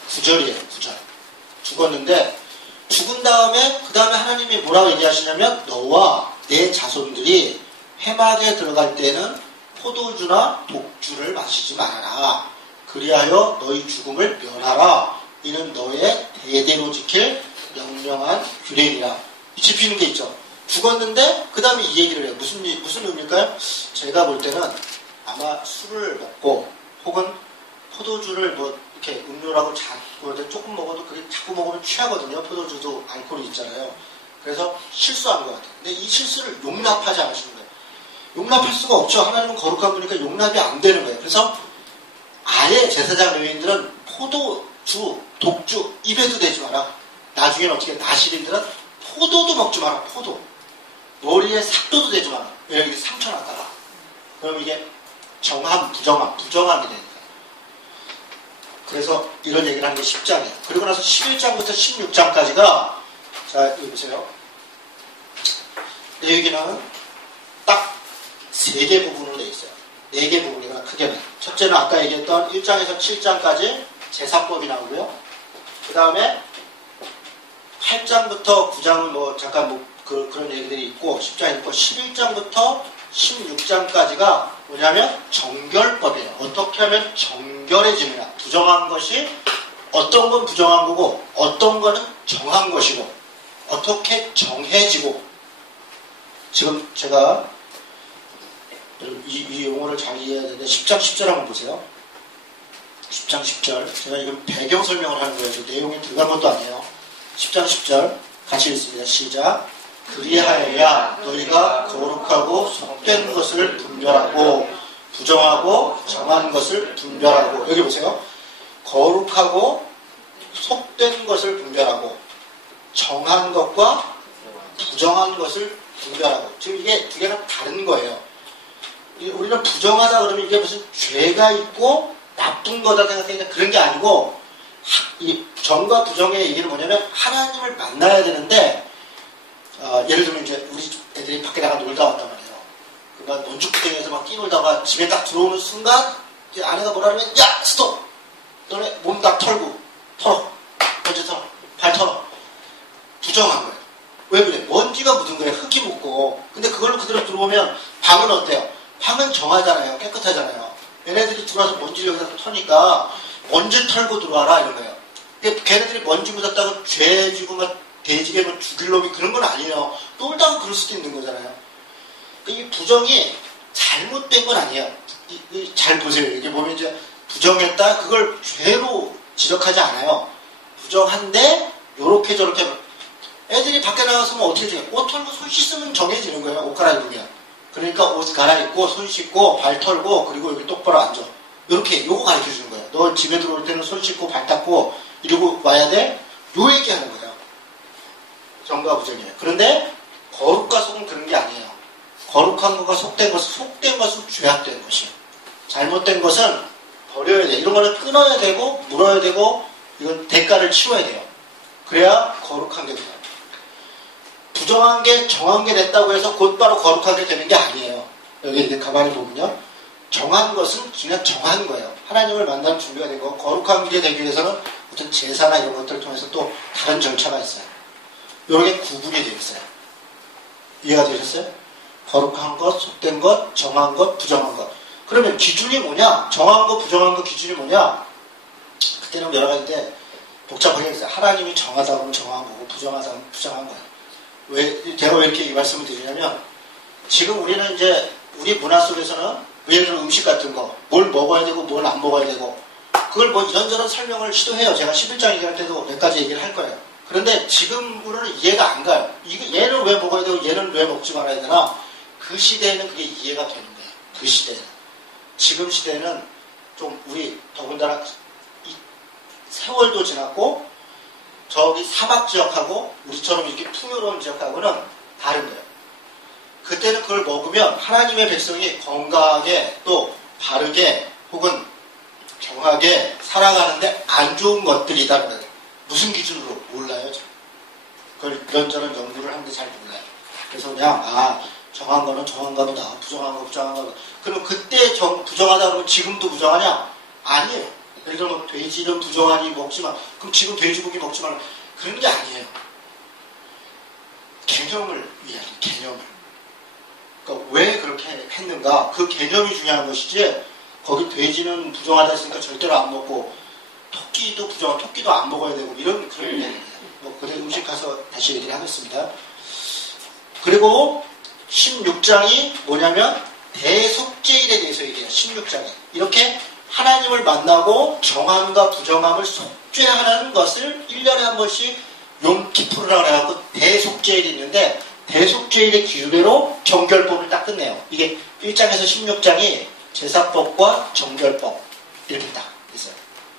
9절이에요. 9절. 죽었는데 죽은 다음에 그 다음에 하나님이 뭐라고 얘기하시냐면 너와 내 자손들이 회막에 들어갈 때는 포도주나 독주를 마시지 말아라. 그리하여 너희 죽음을 면하라. 이는 너의 대대로 지킬 명령한 규례이라. 짚히는 게 있죠. 죽었는데 그 다음에 이 얘기를 해요. 무슨 의미일까요? 제가 볼 때는 아마 술을 먹고 혹은 포도주를 뭐 이렇게 음료라고 자꾸 조금 먹어도 그게 자꾸 먹으면 취하거든요. 포도주도 알코올이 있잖아요. 그래서 실수한 것 같아요. 근데 이 실수를 용납하지 않으시는 거예요. 용납할 수가 없죠. 하나님은 거룩한 분이니까 용납이 안 되는 거예요. 그래서 아예 제사장 레위인들은 포도주, 독주 입에도 대지 마라. 나중에는 어떻게 나시린들은 포도도 먹지 마라. 포도. 머리에 삭도도 대지 마라. 왜 여기 상처 났다가. 그럼 이게 정함, 부정함이 되니까. 그래서 이런 얘기를 하는 게 10장이에요. 그리고 나서 11장부터 16장까지가 자, 여기 보세요. 레위기는 딱 3개 부분으로 되어 있어요. 4개 부분이구나, 크게는. 첫째는 아까 얘기했던 1장에서 7장까지 제사법이 나오고요. 그 다음에 8장부터 9장은 뭐 잠깐 뭐 그런 얘기들이 있고 10장 있고 11장부터 16장까지가 뭐냐면 정결법이에요. 어떻게 하면 정결해지느냐. 부정한 것이 어떤 건 부정한 거고 어떤 거는 정한 것이고 어떻게 정해지고. 지금 제가 이 용어를 잘 이해해야 되는데 10장 10절 한번 보세요. 10장 10절. 제가 이건 배경 설명을 하는 거예요. 내용이 들어간 것도 아니에요. 10장 10절 같이 읽습니다. 시작. 그리하여야 너희가 거룩하고 속된 것을 분별하고 부정하고 정한 것을 분별하고. 여기 보세요. 거룩하고 속된 것을 분별하고 정한 것과 부정한 것을 분별하고. 지금 이게 두 개가 다른 거예요. 우리는 부정하다 그러면 이게 무슨 죄가 있고 나쁜 거다 생각하니까 그런 게 아니고, 이 정과 부정의 얘기는 뭐냐면 하나님을 만나야 되는데 예를 들면 이제 우리 애들이 밖에 나가 놀다 왔단 말이에요. 그러니까 논죽구덩이에서 막 뛰놀다가 집에 딱 들어오는 순간 이제 아내가 뭐라 그러면 야 스톱! 너네 몸 다 털고 털어. 먼지 털어. 발 털어. 부정한 거예요. 왜 그래? 먼지가 묻은 거예요. 흙이 묻고. 근데 그걸로 그대로 들어오면 방은 어때요? 방은 정하잖아요. 깨끗하잖아요. 얘네들이 들어와서 먼지를 여기다 터니까 먼지 털고 들어와라 이런 거예요. 걔네들이 먼지 묻었다고 죄지고 막 돼지게 뭐 죽일 놈이 그런 건 아니에요. 놀다가 그럴 수도 있는 거잖아요. 이 부정이 잘못된 건 아니에요. 잘 보세요. 이렇게 보면 이제 부정했다 그걸 죄로 지적하지 않아요. 부정한데 요렇게 저렇게 애들이 밖에 나가서 뭐 어떻게 해요? 옷 털고 손 씻으면 정해지는 거예요. 옷 갈아입으면. 그러니까 옷 갈아입고 손 씻고 발 털고 그리고 여기 똑바로 앉아. 요렇게 요거 가르쳐 주는 거예요. 너 집에 들어올 때는 손 씻고 발 닦고 이러고 와야 돼. 요 얘기하는 거예요. 정과 부정이에요. 그런데 거룩과 속은 그런 게 아니에요. 거룩한 것과 속된 것은 죄악된 것이에요. 잘못된 것은 버려야 돼요. 이런 거는 끊어야 되고 물어야 되고 이건 대가를 치워야 돼요. 그래야 거룩한 게 돼요. 부정한 게 정한 게 됐다고 해서 곧바로 거룩하게 되는 게 아니에요. 여기 이제 가만히 보면요. 정한 것은 그냥 정한 거예요. 하나님을 만나는 준비가 되고 거룩한 게 되기 위해서는 어떤 제사나 이런 것들을 통해서 또 다른 절차가 있어요. 이렇게 구분이 되어 있어요. 이해가 되셨어요? 거룩한 것, 속된 것, 정한 것, 부정한 것. 그러면 기준이 뭐냐? 정한 것, 부정한 것 기준이 뭐냐? 그때는 여러 가지인데 복잡하게 했어요. 하나님이 정하다 보면 정한 거고 부정하다 보면 부정한 거예요. 왜 제가 왜 이렇게 이 말씀을 드리냐면 지금 우리는 이제 우리 문화 속에서는 예를 들어 음식 같은 거 뭘 먹어야 되고 뭘 안 먹어야 되고 그걸 뭐 이런저런 설명을 시도해요. 제가 11장 얘기할 때도 몇 가지 얘기를 할 거예요. 그런데 지금으로는 이해가 안 가요. 얘는 왜 먹어야 되고 얘는 왜 먹지 말아야 되나? 그 시대에는 그게 이해가 되는 거예요. 그 시대에는. 지금 시대에는 좀 우리 더군다나 이 세월도 지났고 저기 사막 지역하고 우리처럼 이렇게 풍요로운 지역하고는 다른 거예요. 그때는 그걸 먹으면 하나님의 백성이 건강하게 또 바르게 혹은 정하게 살아가는데 안 좋은 것들이다는 거예요. 무슨 기준으로? 몰라요. 그걸 이런저런 연구를 하는데 잘 몰라요. 그래서 그냥 정한 거는 정한가 보다. 부정한 거 부정한가 보다. 그럼 그때 부정하다 그러면 지금도 부정하냐? 아니에요. 예를 들어 뭐 돼지는 부정하니 먹지 마. 그럼 지금 돼지고기 먹지 말라. 그런 게 아니에요. 개념을 위한 개념을. 그러니까 왜 그렇게 했는가? 그 개념이 중요한 것이지 거기 돼지는 부정하다 했으니까 절대로 안 먹고 토끼도 부정하고 토끼도 안 먹어야 되고 이런 그런 얘기예요. 뭐 그래 음식 가서 다시 얘기를 하겠습니다. 그리고 16장이 뭐냐면 대속죄일에 대해서 얘기해요. 16장이. 이렇게 하나님을 만나고 정함과 부정함을 속죄하는 것을 1년에 한 번씩 용키푸르라고 해갖고 대속죄일이 있는데 대속죄일의 기준으로 정결법을 딱 끝내요. 이게 1장에서 16장이 제사법과 정결법 이렇게 딱 있어요.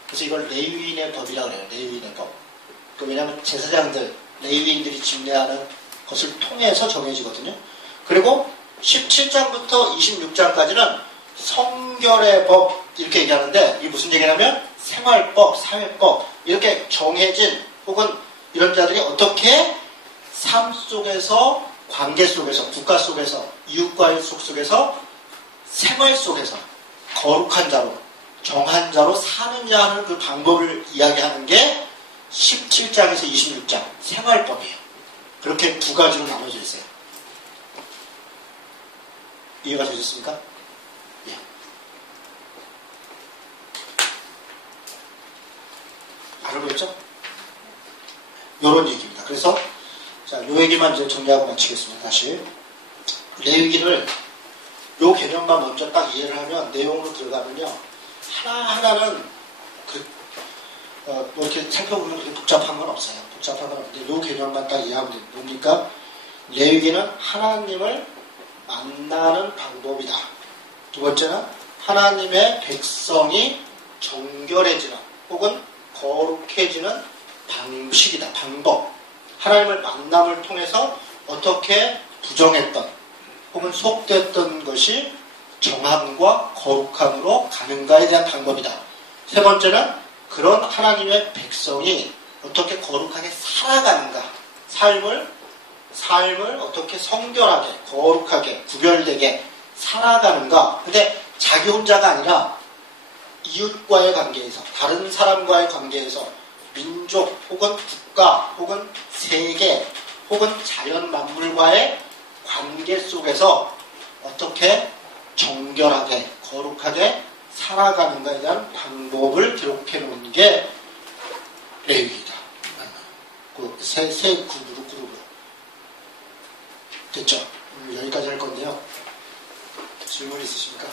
그래서 이걸 레위인의 법이라고 해요. 레위인의 법. 왜냐하면 제사장들, 레위인들이 집례하는 것을 통해서 정해지거든요. 그리고 17장부터 26장까지는 성결의 법 이렇게 얘기하는데 이게 무슨 얘기냐면 생활법, 사회법 이렇게 정해진 혹은 이런 자들이 어떻게 삶 속에서 관계 속에서 국가 속에서 이웃과의 속에서 생활 속에서 거룩한 자로 정한 자로 사느냐 하는 그 방법을 이야기하는 게 17장에서 26장 생활법이에요. 그렇게 두 가지로 나눠져 있어요. 이해가 되셨습니까? 예. 알고 있죠? 요런 얘기입니다. 그래서 자, 요 얘기만 이제 정리하고 마치겠습니다. 다시 레위기를 요 개념만 먼저 딱 이해를 하면 내용으로 들어가면요 하나하나는 뭐 이렇게 살펴보면 그렇게 복잡한 건 없어요. 복잡한 건 없는데 요 개념만 딱 이해하면 됩니다. 뭡니까? 레위기는 하나님을 만나는 방법이다. 두 번째는 하나님의 백성이 정결해지는 혹은 거룩해지는 방식이다. 방법. 하나님을 만남을 통해서 어떻게 부정했던 혹은 속됐던 것이 정함과 거룩함으로 가는가에 대한 방법이다. 세 번째는 그런 하나님의 백성이 어떻게 거룩하게 살아가는가. 삶을 어떻게 성결하게, 거룩하게, 구별되게 살아가는가. 근데 자기 혼자가 아니라 이웃과의 관계에서, 다른 사람과의 관계에서, 민족 혹은 국가 혹은 세계 혹은 자연 만물과의 관계 속에서 어떻게 정결하게, 거룩하게 살아가는가에 대한 방법을 기록해 놓은 게 레위기다. 그 세 그룹으로. 됐죠? 여기까지 할 건데요. 질문 있으십니까?